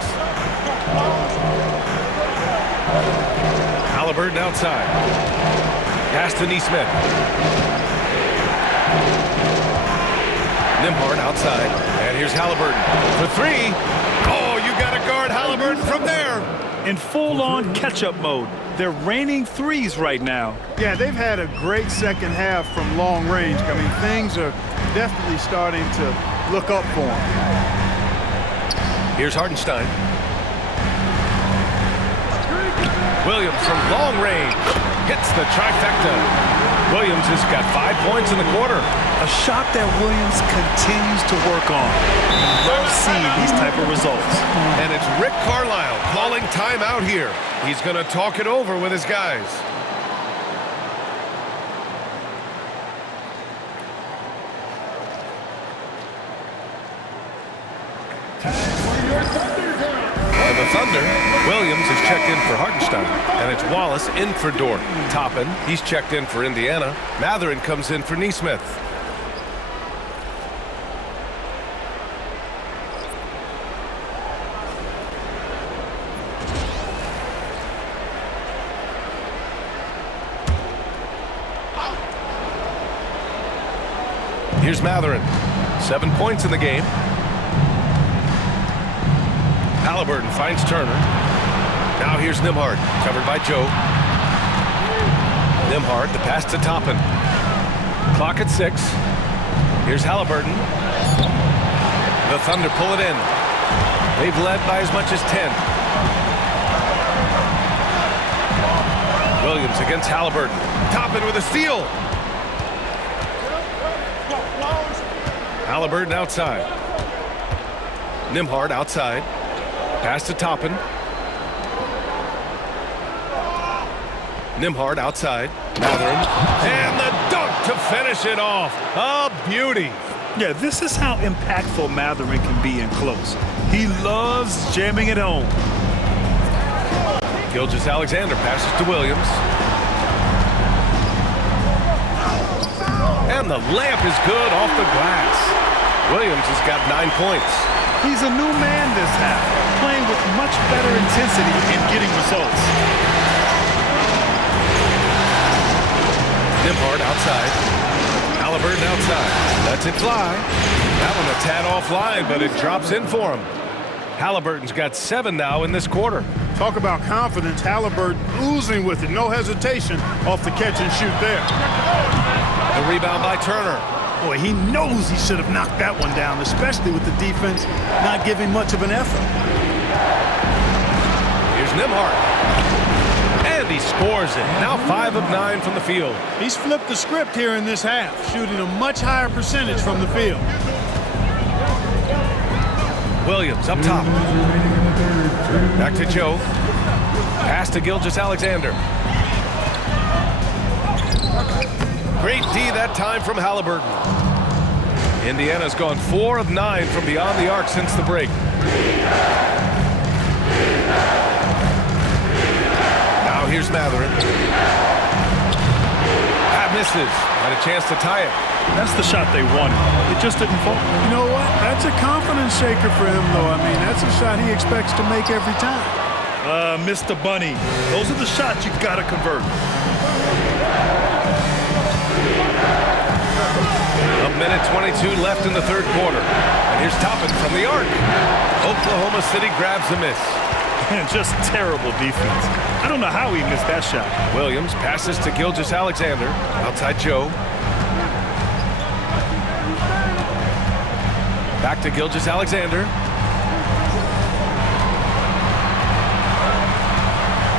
Halliburton outside. Pass to Neesmith. Nembhard outside. And here's Halliburton for 3. Oh, you got to guard Halliburton from there. In full-on catch-up mode. They're raining threes right now. Yeah, they've had a great second half from long range. I mean, things are definitely starting to look up for them. Here's Hartenstein. Williams from long range hits the trifecta. Williams has got 5 points in the quarter. A shot that Williams continues to work on. Love seeing these type of results. And it's Rick Carlisle calling timeout here. He's going to talk it over with his guys. For the Thunder, Williams is checked in for Hartenstein, and it's Wallace in for Dort. Toppin, he's checked in for Indiana. Matherin comes in for Neesmith. Here's Matherin. 7 points in the game. Halliburton finds Turner. Now here's Nembhard, covered by Joe. Nembhard, the pass to Toppin. Clock at 6. Here's Halliburton. The Thunder pull it in. They've led by as much as 10. Williams against Halliburton. Toppin with a steal. Halliburton outside. Nembhard outside. Pass to Toppin. Nembhard outside. Matherin. And the dunk to finish it off. A beauty. Yeah, this is how impactful Matherin can be in close. He loves jamming it home. Gilgeous-Alexander passes to Williams. And the layup is good off the glass. Williams has got 9 points. He's a new man this half, playing with much better intensity and getting results. Nembhard outside. Halliburton outside. Lets it fly. That one a tad offline, but it drops in for him. Halliburton's got 7 now in this quarter. Talk about confidence. Halliburton oozing with it. No hesitation off the catch and shoot there. The rebound by Turner. Boy, he knows he should have knocked that one down, especially with the defense not giving much of an effort. Here's Nembhard. And he scores it. Now 5 of 9 from the field. He's flipped the script here in this half, shooting a much higher percentage from the field. Williams up top. Back to Joe. Pass to Gilgeous-Alexander. Great D that time from Halliburton. Indiana's gone 4 of 9 from beyond the arc since the break. Now here's Mathurin. That misses. And a chance to tie it. That's the shot they wanted. It just didn't fall. You know what? That's a confidence shaker for him, though. I mean, that's a shot he expects to make every time. Mr. Bunny. Those are the shots you've got to convert. A minute 22 left in the third quarter. And here's Toppin from the arc. Oklahoma City grabs a miss. And just terrible defense. I don't know how he missed that shot. Williams passes to Gilgeous-Alexander. Outside Joe. Back to Gilgeous-Alexander.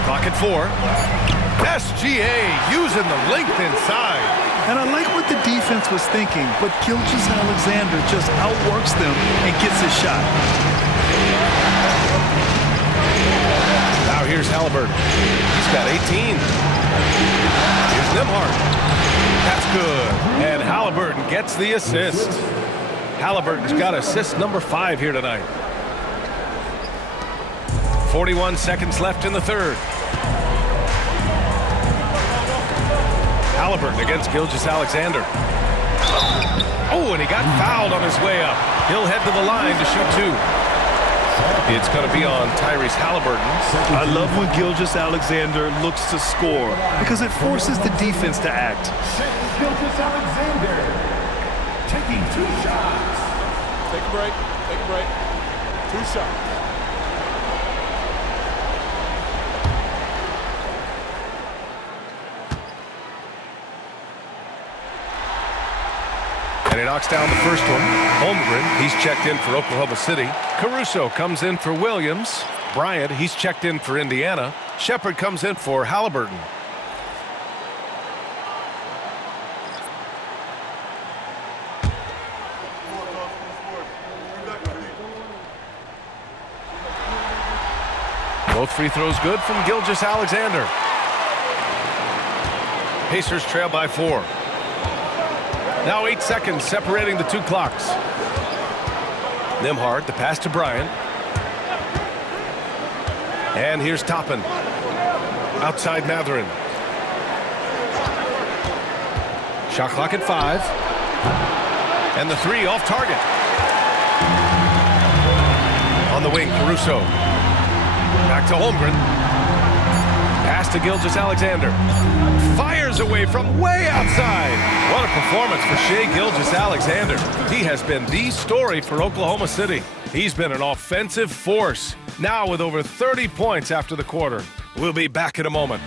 Clock at 4. SGA using the length inside. And I like what the defense was thinking, but Gilgeous-Alexander just outworks them and gets his shot. Now here's Halliburton. He's got 18. Here's Nembhard. That's good. And Halliburton gets the assist. Halliburton's got assist number 5 here tonight. 41 seconds left in the third. Halliburton against Gilgeous-Alexander. Oh, and he got fouled on his way up. He'll head to the line to shoot 2. It's going to be on Tyrese Halliburton. I love when Gilgeous-Alexander looks to score because it forces the defense to act. Gilgeous-Alexander taking 2 shots. Take a break. Take a break. 2 shots. And he knocks down the first one. Holmgren, he's checked in for Oklahoma City. Caruso comes in for Williams. Bryant, he's checked in for Indiana. Shepard comes in for Halliburton. Both free throws good from Gilgeous-Alexander. Pacers trail by 4. Now 8 seconds separating the 2 clocks. Nembhard, the pass to Bryant. And here's Toppin. Outside Mathurin. Shot clock at 5. And the 3 off target. On the wing, Caruso. Back to Holmgren. Pass to Gilgeous-Alexander. Fires away from way outside. What a performance for Shai Gilgeous-Alexander. He has been the story for Oklahoma City. He's been an offensive force. Now with over 30 points after the quarter. We'll be back in a moment.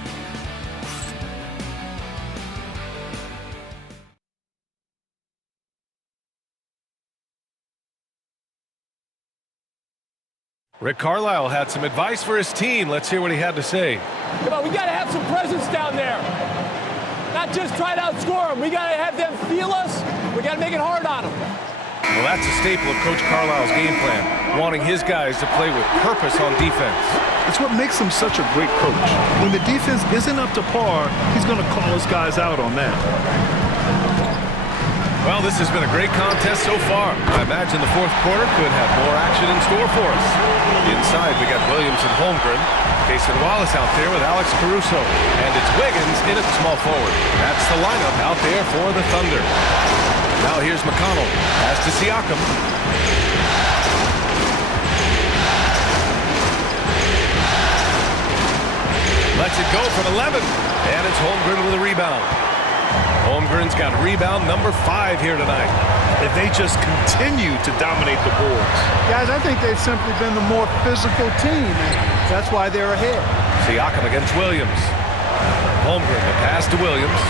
Rick Carlisle had some advice for his team. Let's hear what he had to say. Come on, we got to have some presence down there. Not just try to outscore them. We got to have them feel us. We got to make it hard on them. Well, that's a staple of Coach Carlisle's game plan, wanting his guys to play with purpose on defense. It's what makes him such a great coach. When the defense isn't up to par, he's going to call his guys out on that. Well, this has been a great contest so far. I imagine the fourth quarter could have more action in store for us. Inside, we got Williams and Holmgren. Cason Wallace out there with Alex Caruso. And it's Wiggins in at small forward. That's the lineup out there for the Thunder. Now here's McConnell. Pass to Siakam. Lets it go from 11. And it's Holmgren with a rebound. Holmgren's got rebound number 5 here tonight. and they just continue to dominate the boards. Guys, I think they've simply been the more physical team, and that's why they're ahead. Siakam against Williams. Holmgren, the pass to Williams.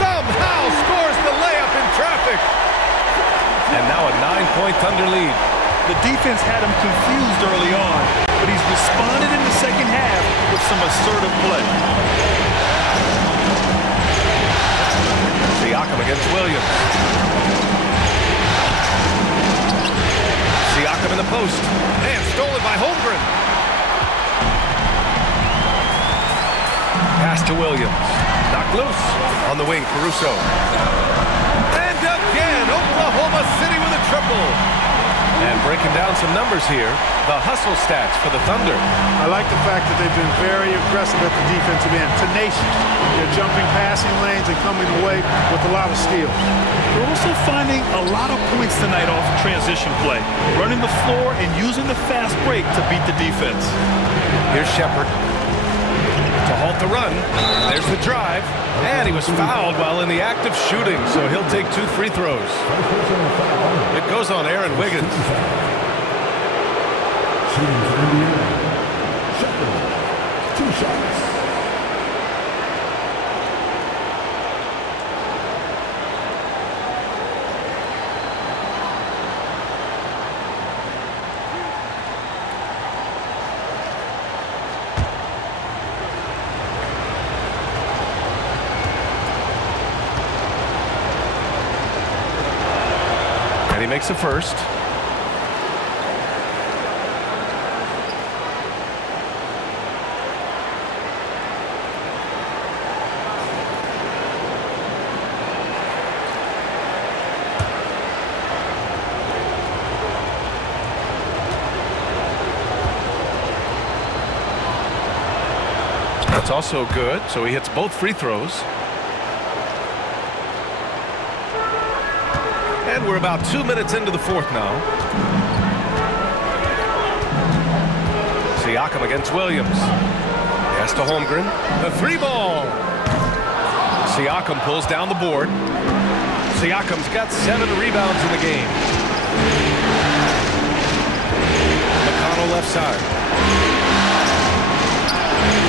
Somehow scores the layup in traffic. And now a 9-point Thunder lead. The defense had him confused early on, but he's responded in the second half with some assertive play. Siakam against Williams. Siakam in the post. And stolen by Holmgren. Pass to Williams. Knocked loose. On the wing, Caruso. And again, Oklahoma City with a triple. And breaking down some numbers here, the hustle stats for the Thunder. I like the fact that they've been very aggressive at the defensive end. Tenacious. They're jumping passing lanes and coming away with a lot of steals. They're also finding a lot of points tonight off transition play, running the floor and using the fast break to beat the defense. Here's Shepherd to halt the run. There's the drive. And he was fouled while in the act of shooting, so he'll take 2 free throws. It goes on Aaron Wiggins. Shooting for Indiana. Shepherd, 2 shots. And he makes a first. That's also good, so he hits both free throws. And we're about 2 minutes into the fourth now. Siakam against Williams. Pass to Holmgren. The 3-ball. Siakam pulls down the board. Siakam's got 7 rebounds in the game. McConnell left side.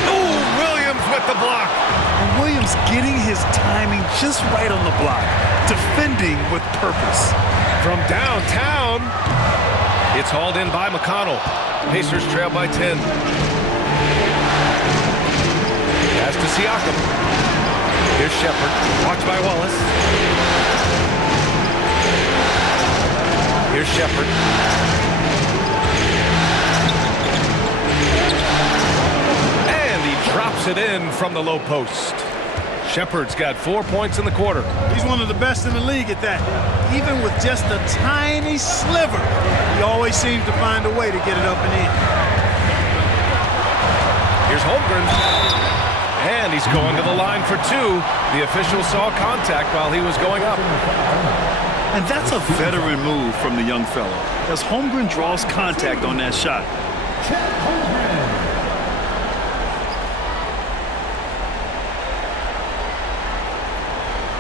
Oh, Williams with the block. And Williams getting his timing just right on the block. Defending with purpose. From downtown, it's hauled in by McConnell. Pacers trail by 10. Pass to Siakam. Here's Shepherd. Watched by Wallace. Here's Shepherd. And he drops it in from the low post. Shepherd's got 4 points in the quarter. He's one of the best in the league at that. Even with just a tiny sliver, he always seems to find a way to get it up and in. Here's Holmgren. And he's going to the line for 2. The official saw contact while he was going up. And that's a veteran move from the young fellow, as Holmgren draws contact on that shot.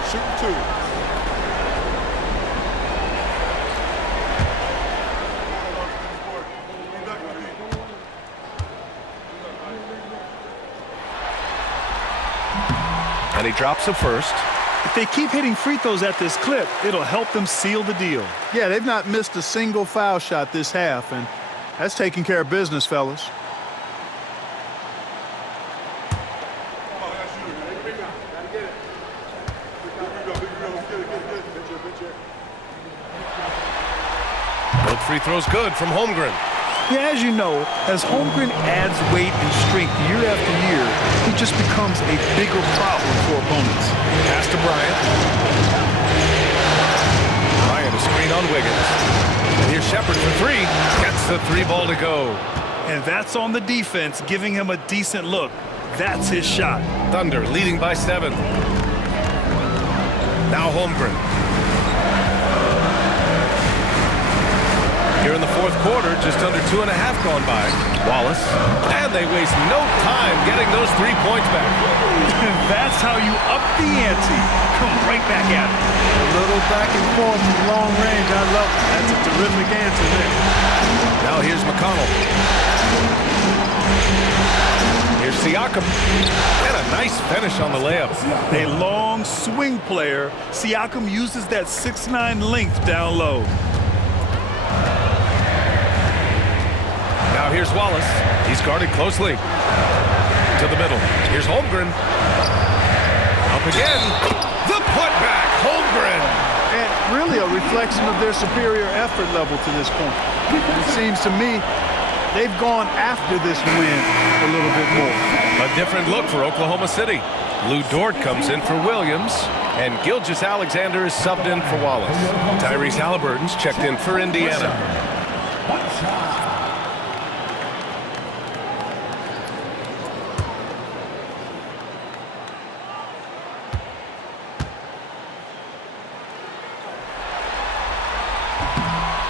Shoot 2. And he drops the first. If they keep hitting free throws at this clip, it'll help them seal the deal. Yeah, they've not missed a single foul shot this half, and that's taking care of business, fellas. Both free throws good from Holmgren. Yeah, as you know, as Holmgren adds weight and strength year after year, he just becomes a bigger problem for opponents. Pass to Bryant. Bryant a screen on Wiggins. And here's Shepherd for 3. Gets the 3-ball to go. And that's on the defense, giving him a decent look. That's his shot. Thunder leading by 7. Now Holmgren. Here in the fourth quarter, just under 2.5 gone by. Wallace. And they waste no time getting those 3 points back. And that's how you up the ante. Come right back at it. A back and forth from long range. I love it. That's a terrific answer there. Now here's McConnell. Here's Siakam. And a nice finish on the layup. A long swing player. Siakam uses that 6'9" length down low. Now here's Wallace. He's guarded closely. To the middle. Here's Holmgren. Up again. The putback. Holmgren. And really a reflection of their superior effort level to this point. It seems to me they've gone after this win a little bit more. A different look for Oklahoma City. Lou Dort comes in for Williams, and Gilgeous-Alexander is subbed in for Wallace. Tyrese Halliburton's checked in for Indiana.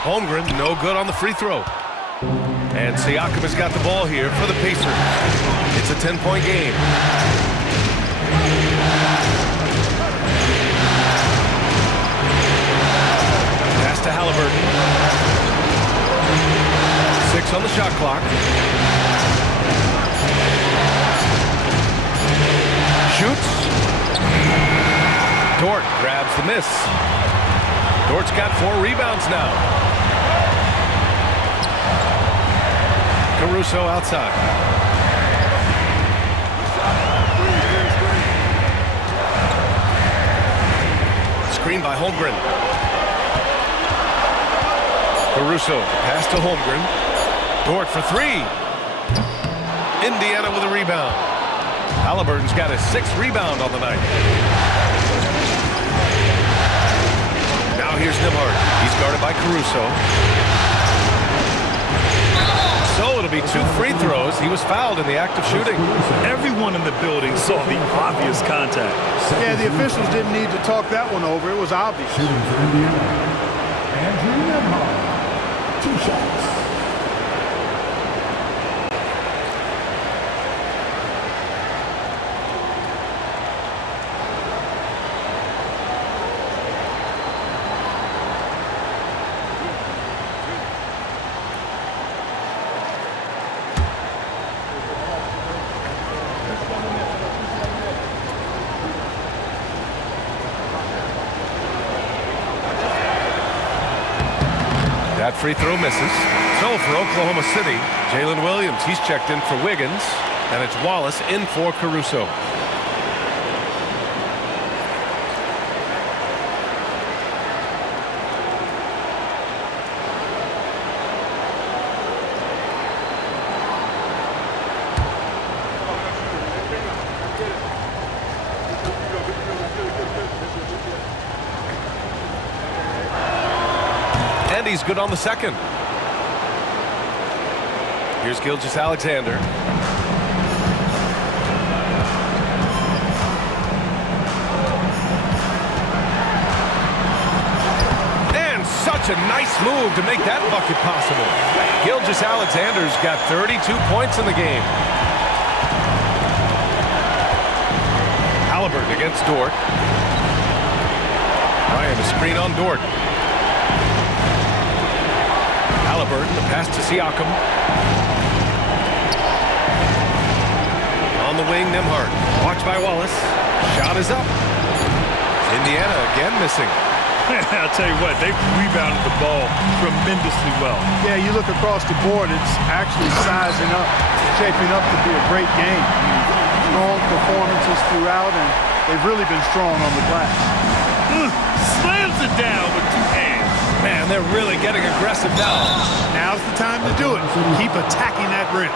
Holmgren, no good on the free throw. And Siakam has got the ball here for the Pacers. It's a 10-point game. Pass to Halliburton. 6 on the shot clock. Shoots. Dort grabs the miss. Dort's got 4 rebounds now. Caruso outside. Screen by Holmgren. Caruso, pass to Holmgren. Dort for 3. Indiana with a rebound. Halliburton's got his 6th rebound on the night. Now here's Nembhard. He's guarded by Caruso. So it'll be 2 free throws. He was fouled in the act of shooting. Everyone in the building saw the obvious contact. Yeah, the officials didn't need to talk that one over. It was obvious. Shooting for Indiana, Andrew Nembhard. 2 shots. That free throw misses. So for Oklahoma City, Jalen Williams, he's checked in for Wiggins, and it's Wallace in for Caruso. He's good on the second. Here's Gilgeous-Alexander. And such a nice move to make that bucket possible. Gilgeous-Alexander's got 32 points in the game. Halliburton against Dort. Ryan, a screen on Dort. Halliburton, the pass to Siakam. On the wing, Nembhard. Watched by Wallace. Shot is up. Indiana again missing. I'll tell you what, they rebounded the ball tremendously well. Yeah, you look across the board, it's actually sizing up, shaping up to be a great game. I mean, strong performances throughout, and they've really been strong on the glass. Slams it down with 2 hands. Man, they're really getting aggressive now. Now's the time to do it. Keep attacking that rim.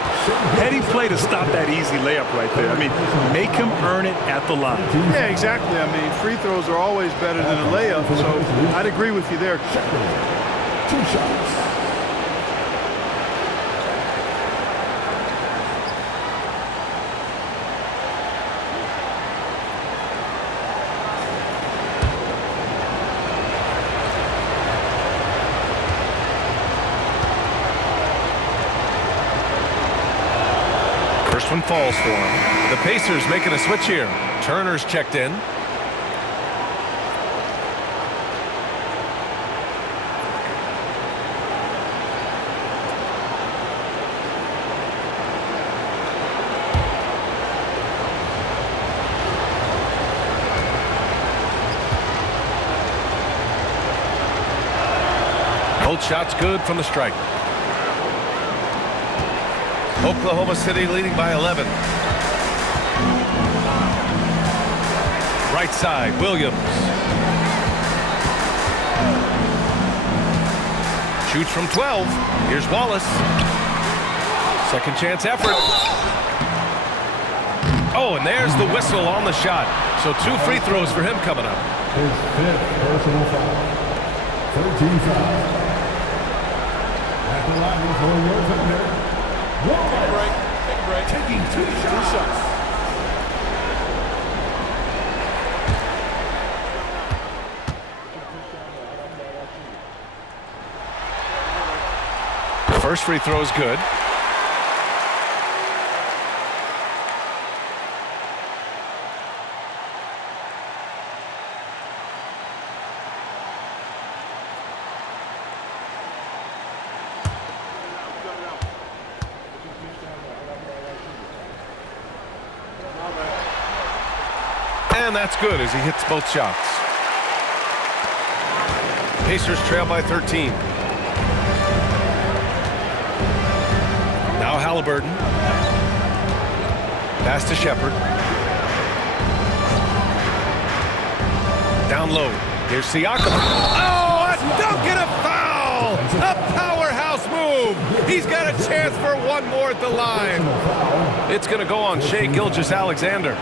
Heady play to stop that easy layup right there. I mean, make him earn it at the line. Yeah, exactly. I mean, free throws are always better than a layup, so I'd agree with you there. 2 shots. One falls for him. The Pacers making a switch here. Turner's checked in. Both shots good from the stripe. Oklahoma City leading by 11. Right side, Williams. Shoots from 12. Here's Wallace. Second chance effort. Oh, and there's the whistle on the shot. So 2 free throws for him coming up. His 5th personal foul. 13 fouls. At the line for your defender. Take a break. Taking 2 shots. First free throw is good. And that's good as he hits both shots. Pacers trail by 13. Now Halliburton. Pass to Shepherd. Down low. Here's Siakam. Oh, a dunk and a foul! A powerhouse move. He's got a chance for one more at the line. It's going to go on Shai Gilgeous-Alexander.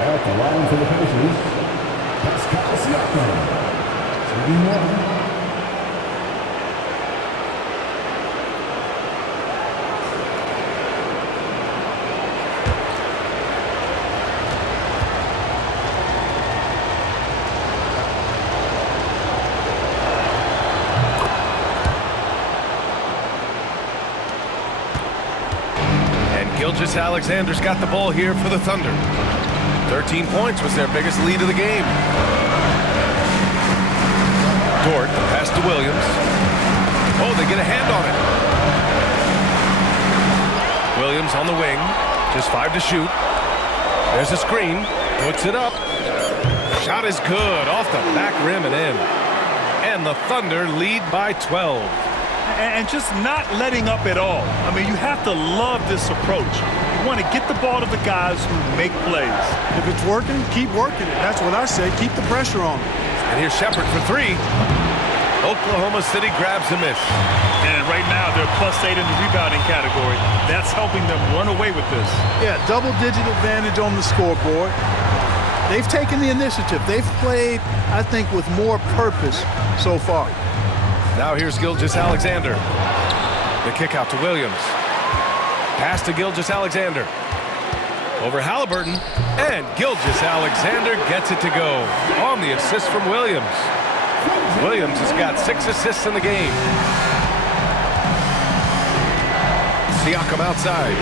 At the line for the Pacers, Pascal Siakam. 31. Gilgeous-Alexander's got the ball here for the Thunder. 13 points was their biggest lead of the game. Dort, pass to Williams. Oh, they get a hand on it. Williams on the wing. Just 5 to shoot. There's a screen. Puts it up. Shot is good. Off the back rim and in. And the Thunder lead by 12. And just not letting up at all. I mean, you have to love this approach. You want to get the ball to the guys who make plays. If it's working, keep working it. That's what I say. Keep the pressure on them. And here's Shepherd for 3. Oklahoma City grabs a miss. And right now, they're +8 in the rebounding category. That's helping them run away with this. Yeah, double-digit advantage on the scoreboard. They've taken the initiative. They've played, I think, with more purpose so far. Now here's Gilgeous-Alexander. The kick out to Williams. Pass to Gilgeous-Alexander. Over Halliburton. And Gilgeous-Alexander gets it to go on the assist from Williams. Williams has got 6 assists in the game. Siakam outside.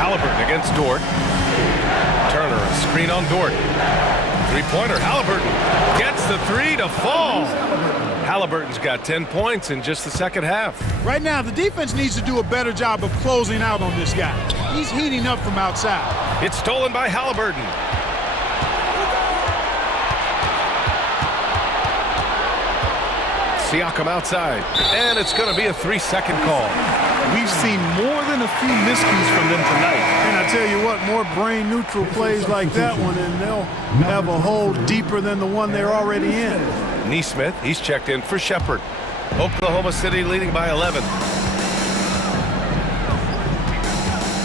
Halliburton against Dort. Turner, a screen on Dort. Three-pointer, Halliburton gets the 3 to fall. Halliburton's got 10 points in just the second half. Right now, the defense needs to do a better job of closing out on this guy. He's heating up from outside. It's stolen by Halliburton. Siakam outside, and it's going to be a 3-second call. We've seen more than a few miscues from them tonight. And I tell you what, more brain-neutral plays like that one, and they'll have a hole deeper than the one they're already in. Neesmith, he's checked in for Shepherd. Oklahoma City leading by 11.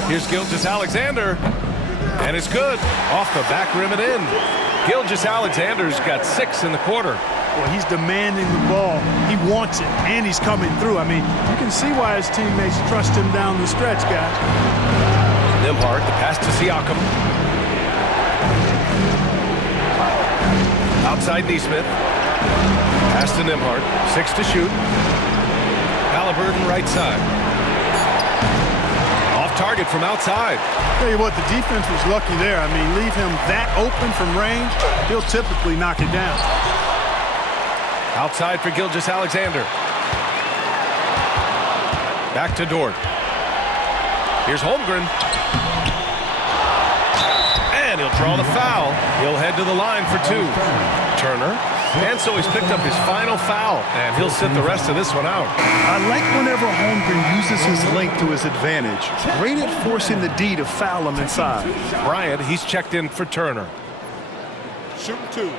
Here's Gilgeous-Alexander, and it's good. Off the back rim and in. Gilgeous-Alexander's got 6 in the quarter. Well, he's demanding the ball. He wants it, and he's coming through. I mean, you can see why his teammates trust him down the stretch, guys. Nembhard, the pass to Siakam. Outside Neesmith. Pass to Nembhard. 6 to shoot. Halliburton right side. Off target from outside. Tell you what, the defense was lucky there. I mean, leave him that open from range, he'll typically knock it down. Outside for Gilgeous-Alexander. Back to Dort. Here's Holmgren. And he'll draw the foul. He'll head to the line for 2. Turner. And so he's picked up his final foul, and he'll sit the rest of this one out. I like whenever Holmgren uses his length to his advantage. Great at forcing the D to foul him inside. Bryant, he's checked in for Turner. Shooting 2.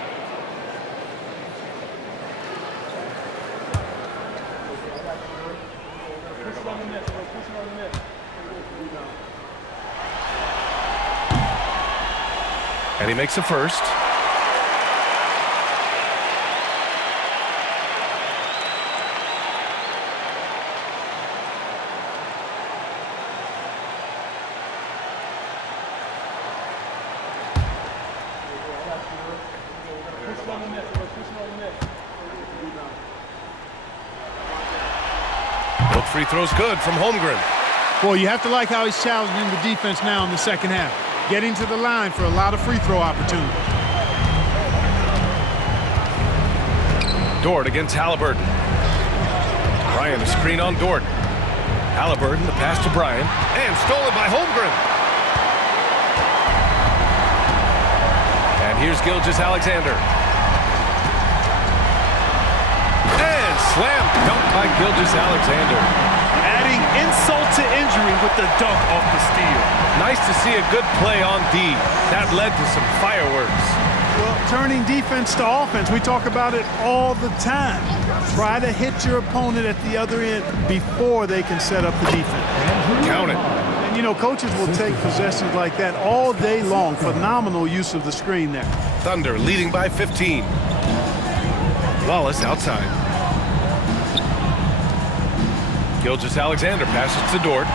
And he makes a first. Both free throws good from Holmgren. Well, you have to like how he's challenging the defense now in the second half. Getting to the line for a lot of free throw opportunities. Dort against Halliburton. Bryant, a screen on Dort. Halliburton, the pass to Bryant, and stolen by Holmgren. And here's Gilgeous-Alexander. And slam dunk by Gilgeous-Alexander. Adding insult to injury with the dunk off the steal. Nice to see a good play on D. That led to some fireworks. Well, turning defense to offense, we talk about it all the time. Try to hit your opponent at the other end before they can set up the defense. Count it. And, you know, coaches will take possessions like that all day long. Phenomenal use of the screen there. Thunder leading by 15. Wallace outside. Gilgeous-Alexander passes to Dort.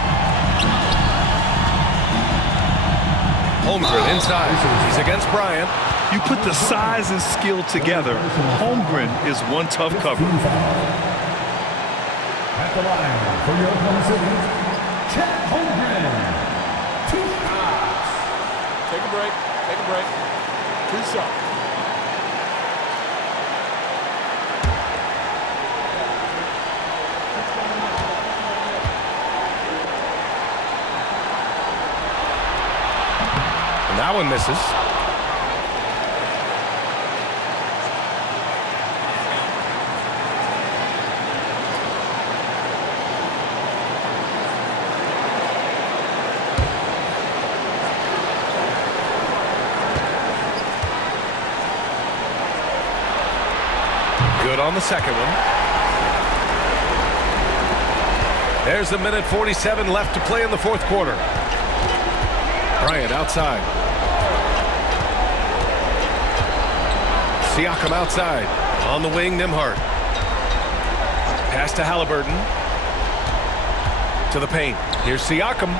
Holmgren inside. He's against Bryant. You put the size and skill together. Holmgren is one tough cover. At the line for your Oklahoma City, Chet Holmgren. 2 shots. Take a break. Take a break. 2 shots. And that one misses. Good on the second one. There's a minute 47 left to play in the fourth quarter. Bryant outside. Siakam outside. On the wing, Nembhard. Pass to Halliburton. To the paint. Here's Siakam.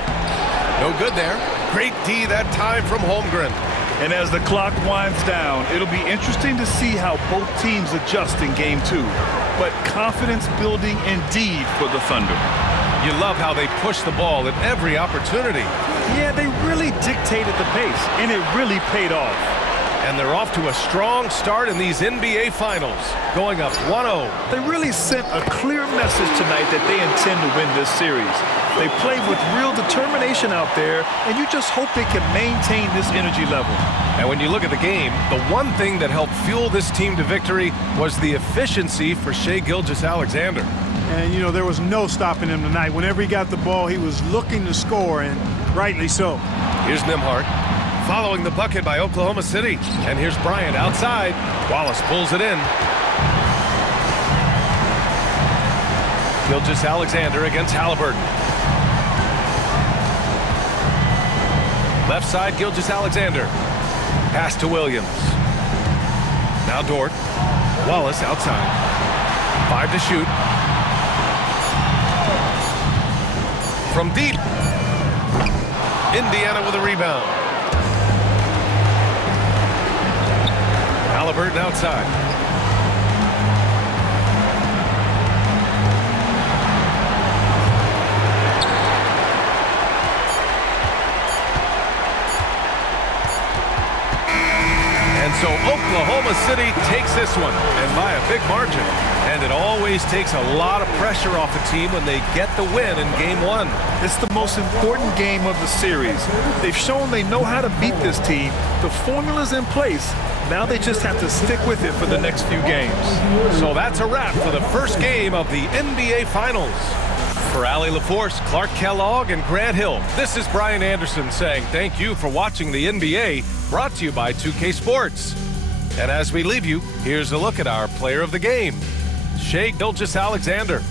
No good there. Great D that time from Holmgren. And as the clock winds down, it'll be interesting to see how both teams adjust in Game 2. But confidence building indeed for the Thunder. You love how they push the ball at every opportunity. Yeah, they really dictated the pace, and it really paid off. And they're off to a strong start in these NBA Finals, going up 1-0. They really sent a clear message tonight that they intend to win this series. They played with real determination out there, and you just hope they can maintain this energy level. And when you look at the game, the one thing that helped fuel this team to victory was the efficiency for Shai Gilgeous-Alexander. And, you know, there was no stopping him tonight. Whenever he got the ball, he was looking to score, and rightly so. Here's Nembhard, following the bucket by Oklahoma City. And here's Bryant outside. Wallace pulls it in. Gilgeous-Alexander against Halliburton. Left side, Gilgeous-Alexander. Pass to Williams. Now Dort. Wallace outside. 5 to shoot. From deep. Indiana with a rebound. Halliburton outside. And So Oklahoma City takes this one, and by a big margin. And it always takes a lot of pressure off a team when they get the win in Game 1. It's the most important game of the series. They've shown they know how to beat this team. The formula's in place. Now they just have to stick with it for the next few games. So that's a wrap for the first game of the NBA Finals. For Allie LaForce, Clark Kellogg, and Grant Hill, this is Brian Anderson saying thank you for watching the NBA, brought to you by 2K Sports. And as we leave you, here's a look at our player of the game, Shai Gilgeous-Alexander.